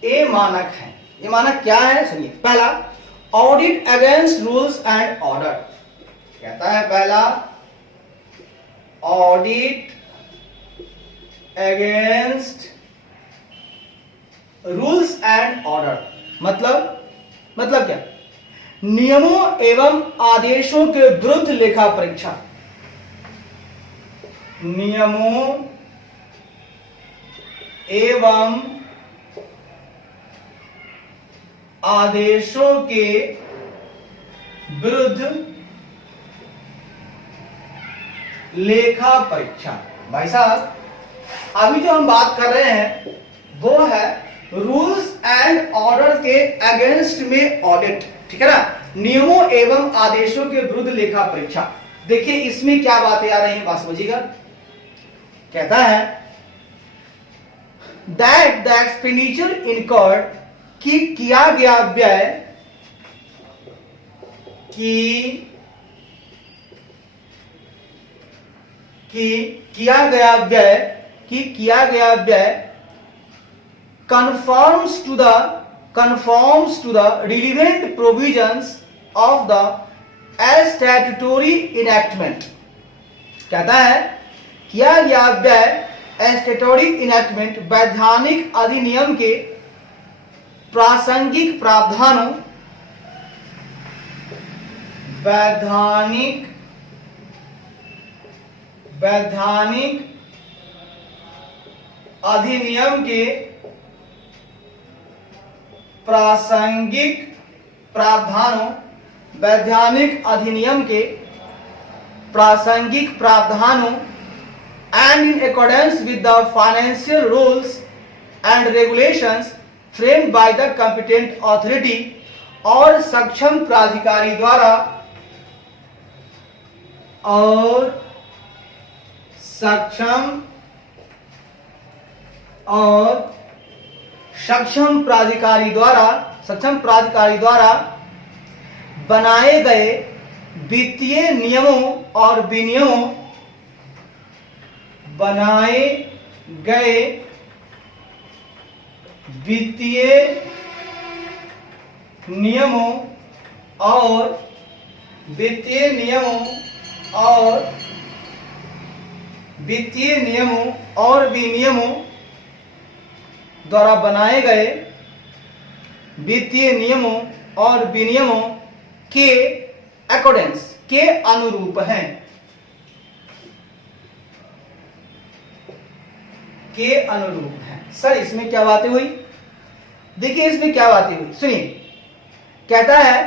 ए मानक है। ये मानक क्या है सुनिए। पहला, audit against rules and order, कहता है पहला audit against rules and order, मतलब क्या, नियमों एवं आदेशों के विरुद्ध लेखा परीक्षा, नियमों एवं आदेशों के विरुद्ध लेखा परीक्षा। भाई साहब, अभी जो हम बात कर रहे हैं वो है रूल्स एंड ऑर्डर के अगेंस्ट में ऑडिट, ठीक है ना, नियमों एवं आदेशों के विरुद्ध लेखा परीक्षा। देखिए इसमें क्या बातें आ रही हैं, बात समझिएगा। कहता है दैट द एक्सपेंडिचर इनकर्ड, कि किया गया व्यय, किया गया व्यय conforms to the relevant provisions of the statutory enactment। कहता है किया गया व्यय स्टैट्यूटरी इनैक्टमेंट, वैधानिक अधिनियम के प्रासंगिक प्रावधानों, वैधानिक अधिनियम के प्रासंगिक प्रावधानों, वैधानिक अधिनियम के प्रासंगिक प्रावधानों and in accordance with the financial rules and regulations framed by the competent authority, और सक्षम प्राधिकारी द्वारा, सक्षम प्राधिकारी द्वारा बनाए गए वित्तीय नियमों और विनियमों, बनाए गए वित्तीय नियमों और विनियमों द्वारा बनाए गए वित्तीय नियमों और विनियमों के अकॉर्डेंस, के अनुरूप हैं, के अनुरूप है। सर इसमें क्या बातें हुई, देखिए इसमें क्या बातें हुई सुनिए। कहता है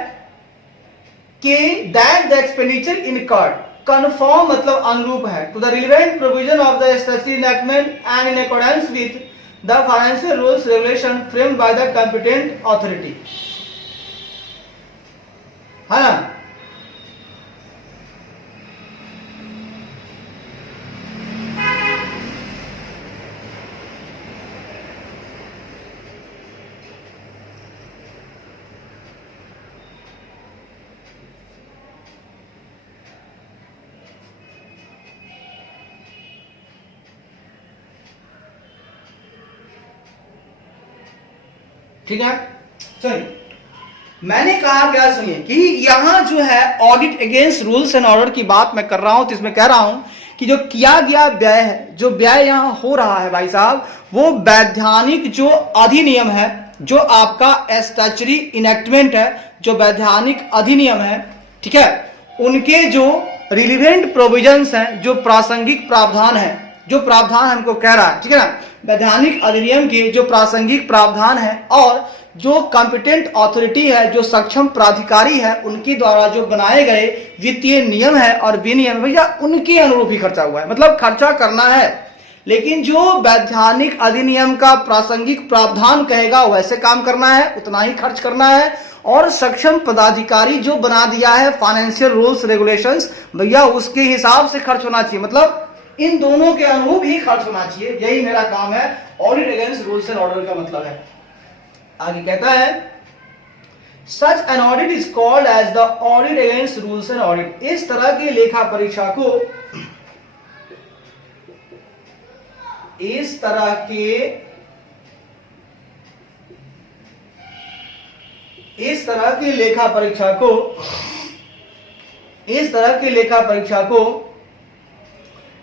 कि that the expenditure incurred, confirm मतलब अनुरूप है, to the relevant provision of the statutory enactment and in accordance with the financial rules regulation framed by the competent authority, है ना। ठीक है, सुनिए मैंने कहा क्या, सुनिए कि यहां जो है audit against rules and order की बात मैं कर रहा हूं, तो इसमें कह रहा हूं कि जो किया गया व्यय है, जो व्यय यहां हो रहा है भाई साहब, वो वैधानिक जो अधिनियम है, जो आपका स्टैट्यूटरी इनैक्टमेंट है, जो वैधानिक अधिनियम है, ठीक है, उनके जो रिलेवेंट प्रोविजंस हैं, जो प्रासंगिक प्रावधान है, जो प्रावधान हमको कह रहा है, ठीक है ना, वैधानिक अधिनियम के जो प्रासंगिक प्रावधान है और जो कॉम्पिटेंट अथॉरिटी है, जो सक्षम प्राधिकारी है, उनके द्वारा जो बनाए गए वित्तीय नियम है और विनियम, भैया उनके अनुरूप ही खर्चा हुआ है, मतलब खर्चा करना है, लेकिन जो वैधानिक अधिनियम का प्रासंगिक प्रावधान कहेगा वैसे काम करना है, उतना ही खर्च करना है। और सक्षम पदाधिकारी जो बना दिया है फाइनेंशियल रूल्स रेगुलेशंस, भैया उसके हिसाब से खर्च होना चाहिए, मतलब इन दोनों के अनुरूप ही खर्च होना चाहिए। यही मेरा काम है, audit against rules and order का मतलब है। आगे कहता है such an audit is called as the audit against rules and audit. इस तरह की लेखा परीक्षा को, इस तरह की लेखा परीक्षा को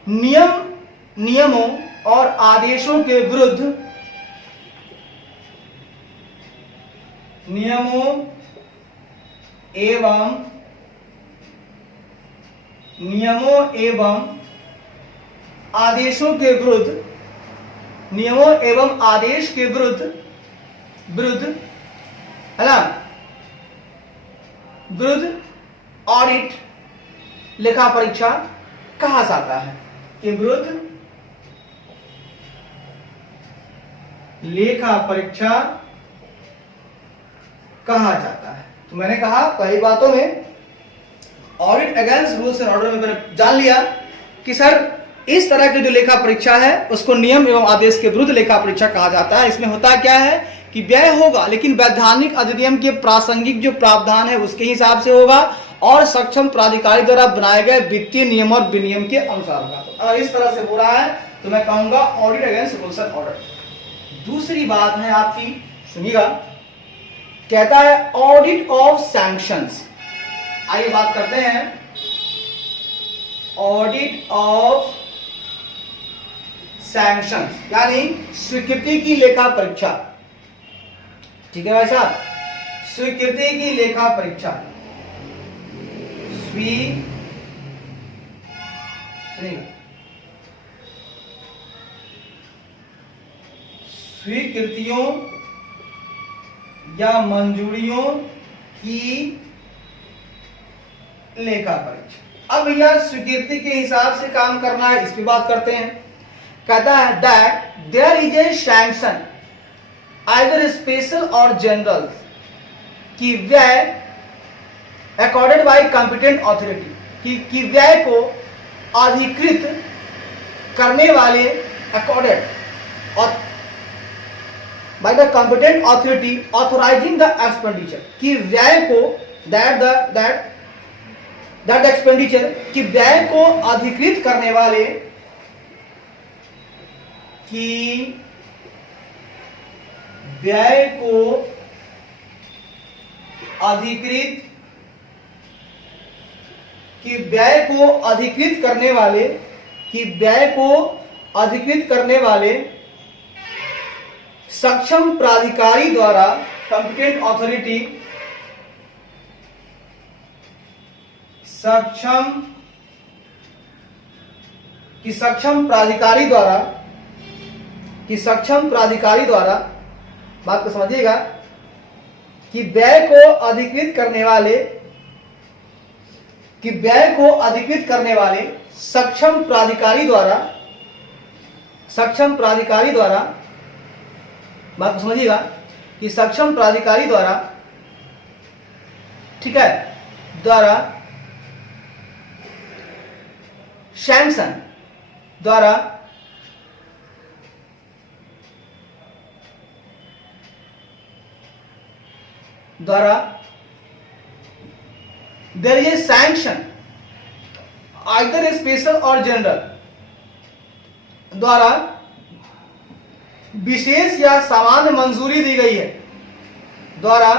नियमों और आदेशों के विरुद्ध, नियमों एवं आदेशों के विरुद्ध, नियमों एवं आदेश के विरुद्ध है ना, विरुद्ध ऑडिट लेखा परीक्षा कहा जाता है, के विरुद्ध लेखा परीक्षा कहा जाता है। तो मैंने कहा पहली बातों में audit against rules and order में मैंने जान लिया कि सर इस तरह की जो लेखा परीक्षा है उसको नियम एवं आदेश के विरुद्ध लेखा परीक्षा कहा जाता है। इसमें होता क्या है कि व्यय होगा, लेकिन वैधानिक अधिनियम के प्रासंगिक जो प्रावधान है उसके हिसाब से होगा और सक्षम प्राधिकारी द्वारा बनाए गए वित्तीय नियम और विनियम के अनुसार होगा। तो अगर इस तरह से हो रहा है तो मैं कहूंगा audit against rules and order. दूसरी बात है आपकी, सुनिएगा, कहता है ऑडिट ऑफ सैंक्शंस। आइए बात करते हैं ऑडिट ऑफ सैंक्शंस, यानी स्वीकृति की लेखा परीक्षा। ठीक है भाई साहब, स्वीकृति की लेखा परीक्षा, स्वीकृतियों या मंजूरियों की लेखा परीक्षा। अब भैया स्वीकृति के हिसाब से काम करना है, इस पे बात करते हैं। कहता है that there is a sanction either special or general कि व्यय अकॉर्डेड बाय कॉम्पिटेंट अथॉरिटी, कि व्यय को अधिकृत करने वाले, accorded bye the competent authority authorising the expenditure, कि व्यय को दैट एक्सपेंडिचर, कि व्यय को अधिकृत करने वाले, कि व्यय को अधिकृत, कि व्यय को अधिकृत करने वाले, कि व्यय को अधिकृत करने वाले सक्षम प्राधिकारी द्वारा, कॉम्पिटेंट अथॉरिटी, सक्षम प्राधिकारी द्वारा, बात को समझिएगा, कि व्यय को अधिकृत करने वाले, कि व्यय को अधिकृत करने वाले सक्षम प्राधिकारी द्वारा, बात को समझिएगा, कि सक्षम प्राधिकारी द्वारा, ठीक है, द्वारा सैंक्शन, द्वारा there is a sanction either special or general, द्वारा विशेष या सामान्य मंजूरी दी गई है, द्वारा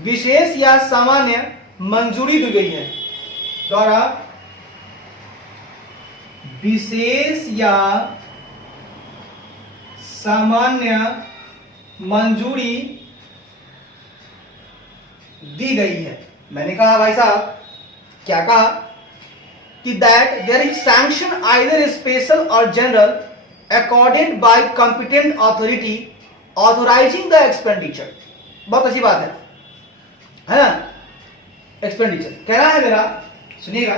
विशेष या सामान्य मंजूरी दी गई है, द्वारा विशेष या सामान्य मंजूरी दी गई है। मैंने कहा भाई साहब, क्या कहा कि that there is sanction either special or general accorded by competent authority authorising the expenditure. बहुत अच्छी बात है ना। एक्सपेंडिचर कहना है मेरा, सुनिएगा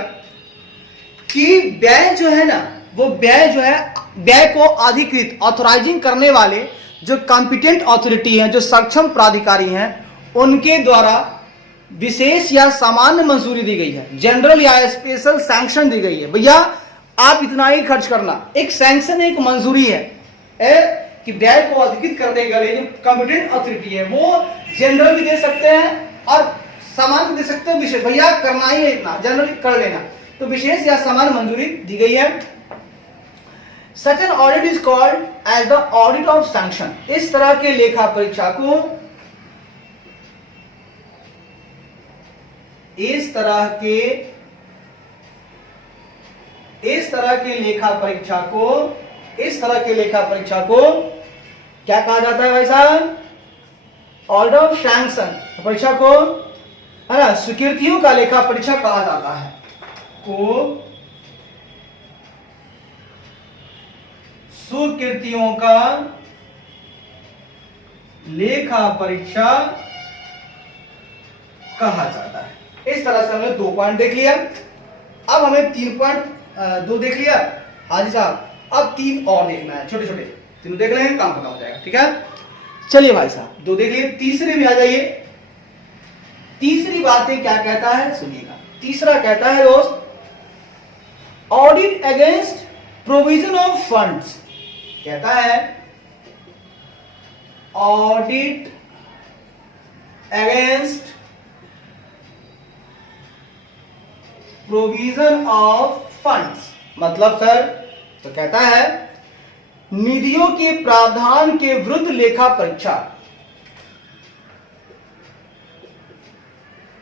कि व्यय जो है ना, वो व्यय जो है, व्यय को अधिकृत ऑथोराइजिंग करने वाले जो कॉम्पिटेंट अथॉरिटी हैं, जो सक्षम प्राधिकारी हैं, उनके द्वारा विशेष या सामान्य मंजूरी दी गई है, जनरल या स्पेशल सैंक्शन दी गई है। भैया आप इतना ही खर्च करना, एक सैंक्शन, एक मंजूरी है कि व्यय को अधिकृत करने के लिए जो कॉम्पिटेंट अथॉरिटी है वो जनरल भी दे सकते हैं और सामान्य दे सकते हैं, विशेष। भैया करना ही है इतना, जनरल कर लेना, तो विशेष या सामान्य मंजूरी दी गई है। Such an audit is called as the audit of sanction. इस तरह के लेखा परीक्षा को, इस तरह के लेखा परीक्षा को क्या कहा जाता है भाई साहब? ऑडिट ऑफ सैंक्शन परीक्षा को, है ना, स्वीकृतियों का लेखा परीक्षा कहा जाता है, को स्वीकृतियों का लेखा परीक्षा कहा जाता है। इस तरह से हमने 2 पॉइंट देख लिया। अब हमें 3.2 देख लिया हाजी साहब, अब 3 और देखना है, छोटे छोटे 3 देख लेंगे, काम खत्म हो जाएगा। ठीक है, चलिए भाई साहब 2 देख लिए, तीसरे भी आ जाइए। तीसरी बातें क्या कहता है सुनिएगा। तीसरा कहता है दोस्त, audit against provision of funds. कहता है audit against provision of funds, मतलब सर, तो कहता है निधियों के प्रावधान के विरुद्ध लेखा परीक्षा।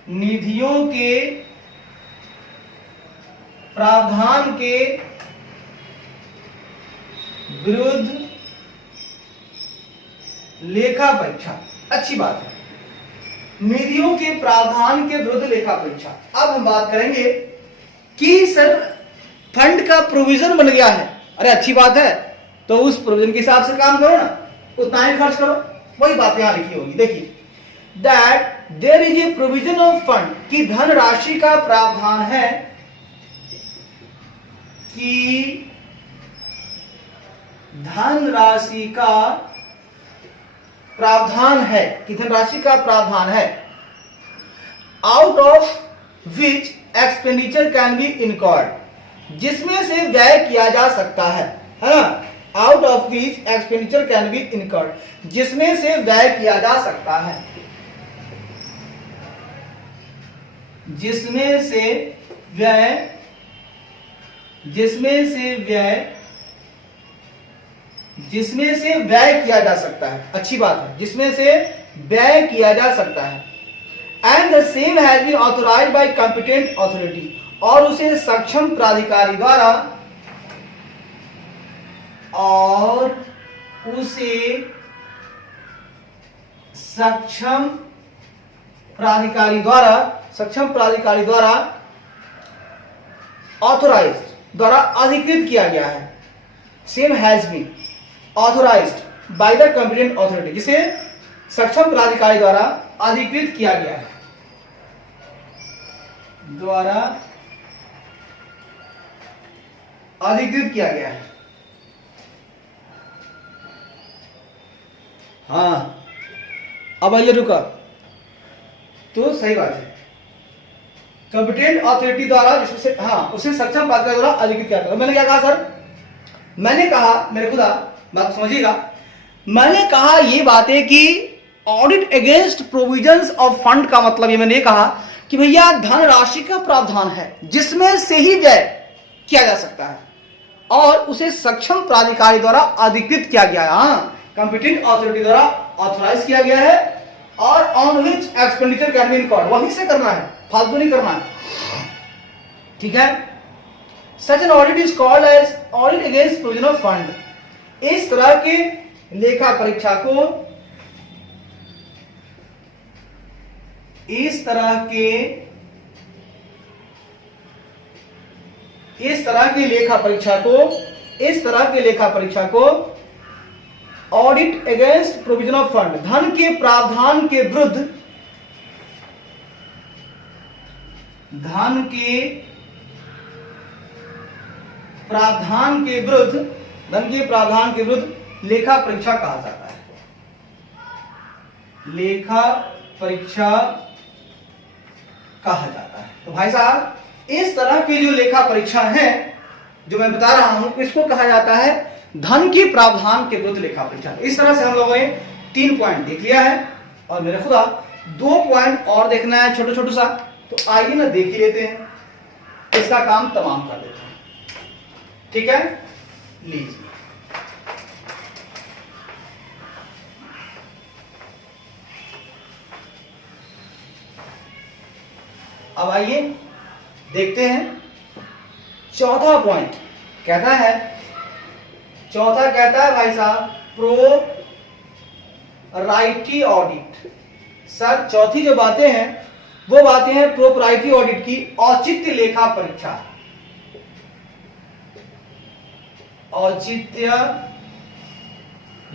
निधियों के प्रावधान के विरुद्ध लेखा परीक्षा। अच्छी बात है, निधियों के प्रावधान के विरुद्ध लेखा परीक्षा। अब हम बात करेंगे कि सर फंड का प्रोविजन बन गया है, अरे अच्छी बात है, तो उस प्रोविजन के हिसाब से काम करो ना, उतना ही खर्च करो। वही बात यहां लिखी होगी, देखिए, that there is a provision of fund, की धन राशि का प्रावधान है, कि धनराशि का प्रावधान है, कि धनराशि का प्रावधान है, out of which expenditure can be incurred, जिसमें से व्यय किया जा सकता है ना, out of which expenditure can be incurred, जिसमें से व्यय किया जा सकता है, जिसमें से व्यय किया जा सकता है। अच्छी बात है, जिसमें से व्यय किया जा सकता है। And the same has been authorised by competent authority, और उसे सक्षम प्राधिकारी द्वारा ऑथोराइज्ड, द्वारा अधिकृत किया गया है। Same has been authorised by the competent authority, जिसे सक्षम प्राधिकारी द्वारा अधिकृत किया गया है, हाँ। अब आइए रुका, तो सही बात है, कॉम्पिटेंट अथॉरिटी द्वारा जिससे, हाँ, उसे सक्षम प्राधिकारी द्वारा अधिकृत किया गया। मैंने क्या कहा सर? मैंने कहा, मेरे खुदा बात समझिएगा, मैंने कहा ये बातें कि audit against provisions of fund का मतलब ये मैंने कहा कि भैया धन राशि का प्रावधान है, जिसमें से ही व्यय किया जा सकता है, और उसे सक्षम प्राधिकारी द्वारा अधिकृत किया गया है, हाँ, कॉम्पिटेंट अथॉरिटी द्वारा ऑथराइज किया गया है, और on which expenditure can be incurred, वहीं से करना है, फालतू नहीं करना है। ठीक है, such an audit is called as audit against provision of fund. इस तरह के लेखा परीक्षा को, इस तरह के इस तरह की लेखा परीक्षा को audit against provision of fund, धन के प्रावधान के विरुद्ध, लेखा परीक्षा कहा जाता है। लेखा परीक्षा कहा जाता है। तो भाई साहब, इस तरह की जो लेखा परीक्षा है जो मैं बता रहा हूं, इसको कहा जाता है धन के प्रावधान के विरुद्ध लेखा परीक्षा। इस तरह से हम लोगों ने 3 पॉइंट देख लिया है और मेरे खुदा 2 पॉइंट और देखना है छोटा छोटा सा। तो आइए ना देख ही लेते हैं, इसका काम तमाम कर देते हैं। ठीक है, लीजिए। अब आइए देखते हैं चौथा पॉइंट कहता है भाई साहब प्रोपराइटरी ऑडिट। सर, चौथी जो बातें हैं वो बातें हैं प्रोपराइटरी ऑडिट की, औचित्य लेखा परीक्षा। औचित्य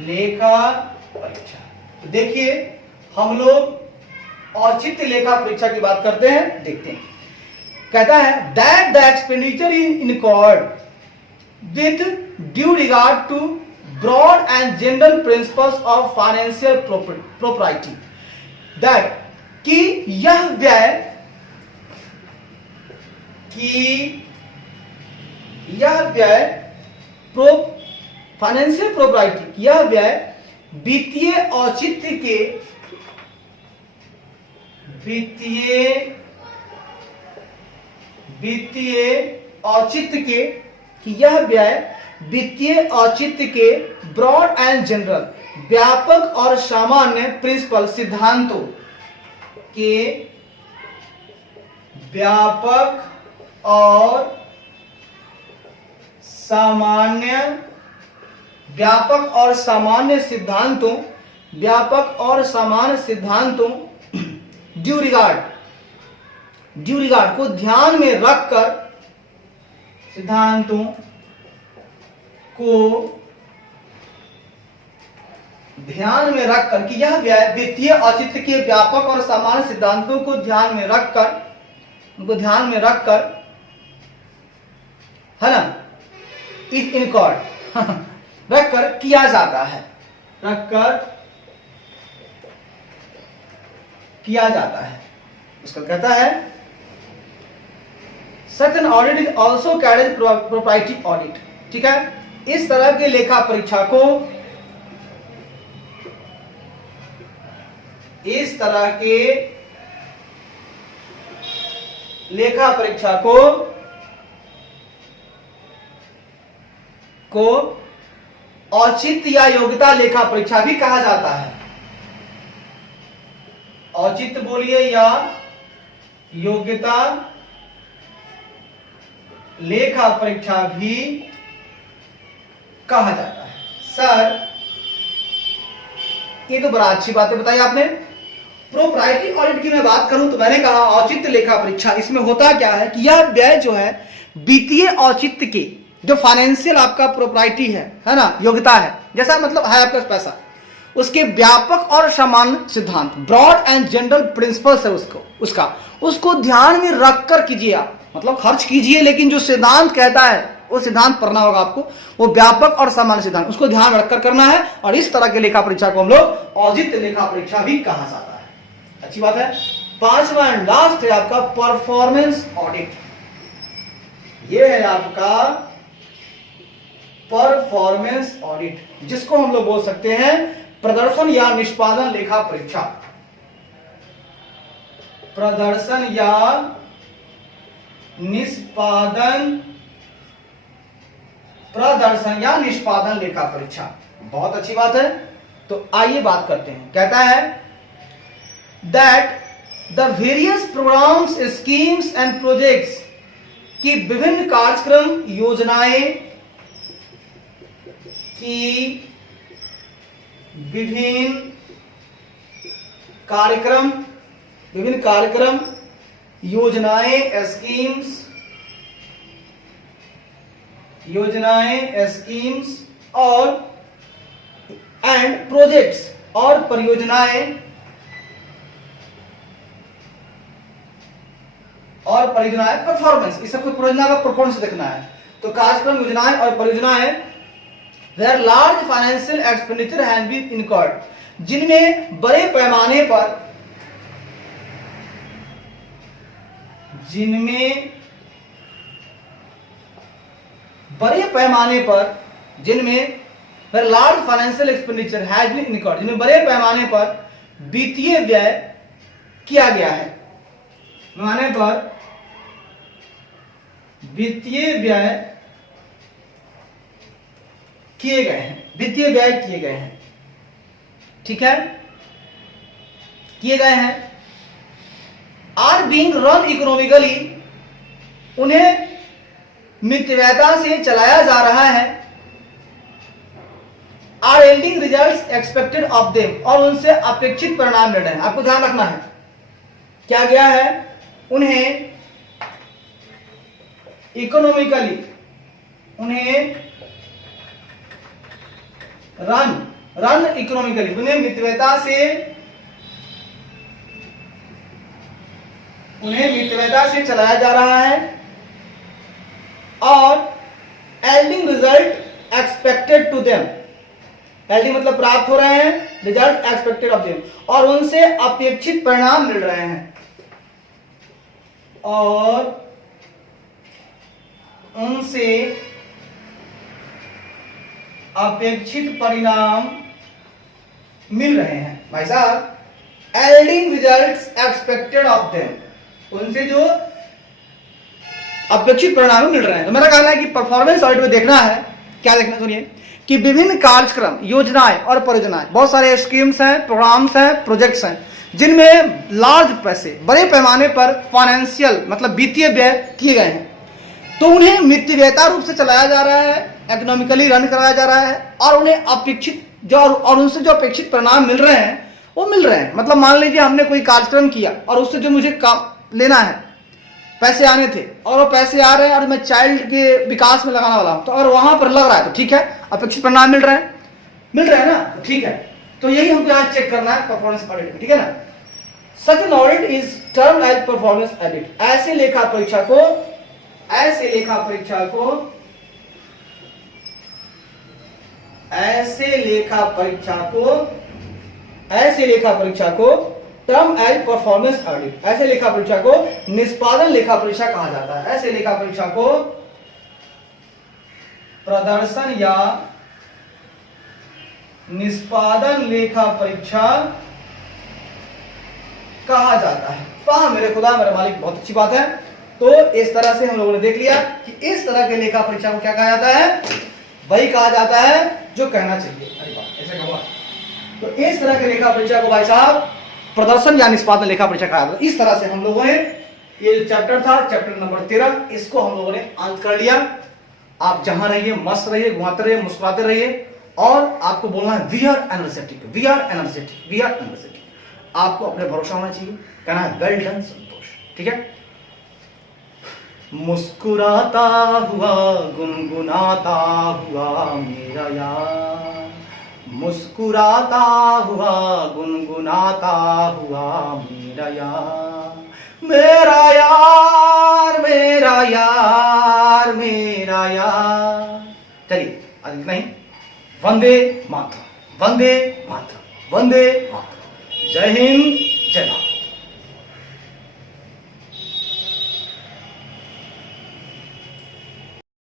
लेखा परीक्षा। तो देखिए, हम लोग औचित्य लेखा परीक्षा की बात करते हैं, देखते हैं। कहता है that the expenditure in accord with due regard to broad and general principles of financial propriety, that कि यह व्यय फाइनेंशियल प्रोपराइटी, यह व्यय वित्तीय औचित्य के ब्रॉड एंड जनरल, व्यापक और सामान्य प्रिंसिपल सिद्धांतों के, व्यापक और सामान्य सिद्धांतों ड्यू रिगार्ड को ध्यान में रखकर, सिद्धांतों को ध्यान में रखकर कि यह व्यय वित्तीय औचित्य के व्यापक और सामान्य सिद्धांतों को ध्यान में रखकर, है ना, इस इनकॉर्ड रखकर किया जाता है, उसका कहता है such an audit is also carried as proprietary audit। ठीक है, इस तरह के लेखा परीक्षा को, औचित्य या योग्यता लेखा परीक्षा भी कहा जाता है। औचित्य बोलिए या योग्यता लेखा परीक्षा भी कहा जाता है। सर, ये तो बड़ा अच्छी बातें बताई आपने। प्रोपराइटरी ऑडिट की मैं बात करूं तो मैंने कहा औचित्य लेखा परीक्षा, इसमें होता क्या है कि यह व्यय जो है वित्तीय औचित्य के, जो फाइनेंशियल आपका प्रोपराइटरी है ना, योग्यता है, जैसा मतलब है आपका पैसा, उसके व्यापक और सामान्य सिद्धांत, ब्रॉड एंड जनरल प्रिंसिपल्स है उसको ध्यान में रखकर कीजिए आप, मतलब खर्च कीजिए, लेकिन जो सिद्धांत कहता है वो सिद्धांत पढ़ना होगा आपको, वो व्यापक और सामान्य सिद्धांत, उसको ध्यान में रखकर करना है। और इस तरह के लेखा परीक्षा को हम लोग औचित्य लेखा परीक्षा भी कहा जाता है। अच्छी बात है। 5वां एंड लास्ट है आपका परफॉर्मेंस ऑडिट। ये है आपका परफॉर्मेंस ऑडिट, जिसको हम लोग बोल सकते हैं प्रदर्शन या निष्पादन लेखा परीक्षा। प्रदर्शन या निष्पादन लेखा परीक्षा, बहुत अच्छी बात है। तो आइए बात करते हैं। कहता है that the various programmes, schemes and projects की विभिन्न कार्यक्रम योजनाएं योजनाएं, स्कीम्स योजनाएं, स्कीम्स और एंड प्रोजेक्ट्स और परियोजनाएं परफॉर्मेंस, इस सबको परियोजना का परफॉर्मेंस देखना है। तो कार्यक्रम, योजनाएं और परियोजनाएं where large financial expenditure has been incurred, जिनमें बड़े पैमाने पर large financial expenditure has been incurred, जिनमें बड़े पैमाने पर वित्तीय व्यय किया गया है, पैमाने पर वित्तीय व्यय किए गए हैं, ठीक है, किए गए हैं। आर बीइंग रन इकोनॉमिकली, उन्हें मितव्ययता से चलाया जा रहा है। Are yielding results expected of them, और उनसे अपेक्षित परिणाम मिल रहे हैं। आपको ध्यान रखना है क्या गया है, उन्हें इकोनॉमिकली, उन्हें रन इकोनॉमिकली, उन्हें मितव्ययता से चलाया जा रहा है। और yielding result expected to them, yielding मतलब प्राप्त हो रहे हैं, रिजल्ट एक्सपेक्टेड ऑफ देम, और उनसे अपेक्षित परिणाम मिल रहे हैं, और उनसे अपेक्षित परिणाम मिल रहे हैं। भाई साहब, एल्डिंग रिजल्ट्स एक्सपेक्टेड ऑफ देम, उनसे जो अपेक्षित परिणाम मिल रहे हैं। तो मेरा कहना है कि परफॉर्मेंस ऑडिट में देखना है, क्या देखना, सुनिए, कि विभिन्न कार्यक्रम, योजनाएं और परियोजनाएं, बहुत सारे स्कीम्स हैं, प्रोग्राम्स हैं, प्रोजेक्ट्स हैं, जिनमें लार्ज पैसे, बड़े पैमाने पर फाइनेंशियल मतलब वित्तीय व्यय किए गए हैं, तो उन्हें मितव्ययता रूप से चलाया जा रहा है, इकोनॉमिकली रन कराया जा रहा है, और उन्हें अपेक्षित और उनसे जो अपेक्षित परिणाम मिल रहे हैं वो मिल रहे हैं। मतलब मान लीजिए हमने कोई कार्यक्रम किया और उससे जो मुझे काम लेना है, पैसे आने थे, और वो पैसे आ रहे हैं और मैं चाइल्ड के विकास में लगाने वाला हूं, तो अगर वहां पर लग रहा है तो ठीक है, अपेक्षित परिणाम मिल रहे हैं ना, तो ठीक है। तो यही हमको यहाँ चेक करना है परफॉर्मेंस ऑडिट में, ठीक है ना। Such an audit is termed as performance audit. ऐसे लेखा परीक्षा को टर्म एज परफॉर्मेंस ऑडिट, ऐसे लेखा परीक्षा को निष्पादन लेखा परीक्षा कहा जाता है। ऐसे लेखा परीक्षा को प्रदर्शन या निष्पादन लेखा परीक्षा कहा जाता है। वाह मेरे खुदा, मेरे मालिक, बहुत अच्छी बात है। तो इस तरह से हम लोगों ने देख लिया कि इस तरह के लेखा परीक्षा को क्या कहा जाता है, वही कहा जाता है जो कहना चाहिए। अरे वाह, ऐसे कहा। तो इस तरह के लेखा परीक्षा को भाई साहब प्रदर्शन या निष्पादन लेखा परीक्षा कहा जाता है। इस तरह से हम लोगों ने ये जो चैप्टर था, चैप्टर नंबर 13, इसको हम लोगों ने अंत कर लिया। आप जहां रहिए मस्त रहिए, घुमाते रहिए, मुस्कुराते रहिए, और आपको बोलना है we are energetic, we are energetic, we are energetic. आपको अपने भरोसा होना चाहिए, कहना है वेल डन संतोष, ठीक है। मुस्कुराता हुआ गुनगुनाता हुआ मेरा यार, मुस्कुराता हुआ गुनगुनाता हुआ मेरा यार, मेरा यार, मेरा यार, मेरा यार। चलिए आज इतना ही। वंदे मातरम, वंदे मातरम, वंदे मातरम। जय हिंद, जय भारत।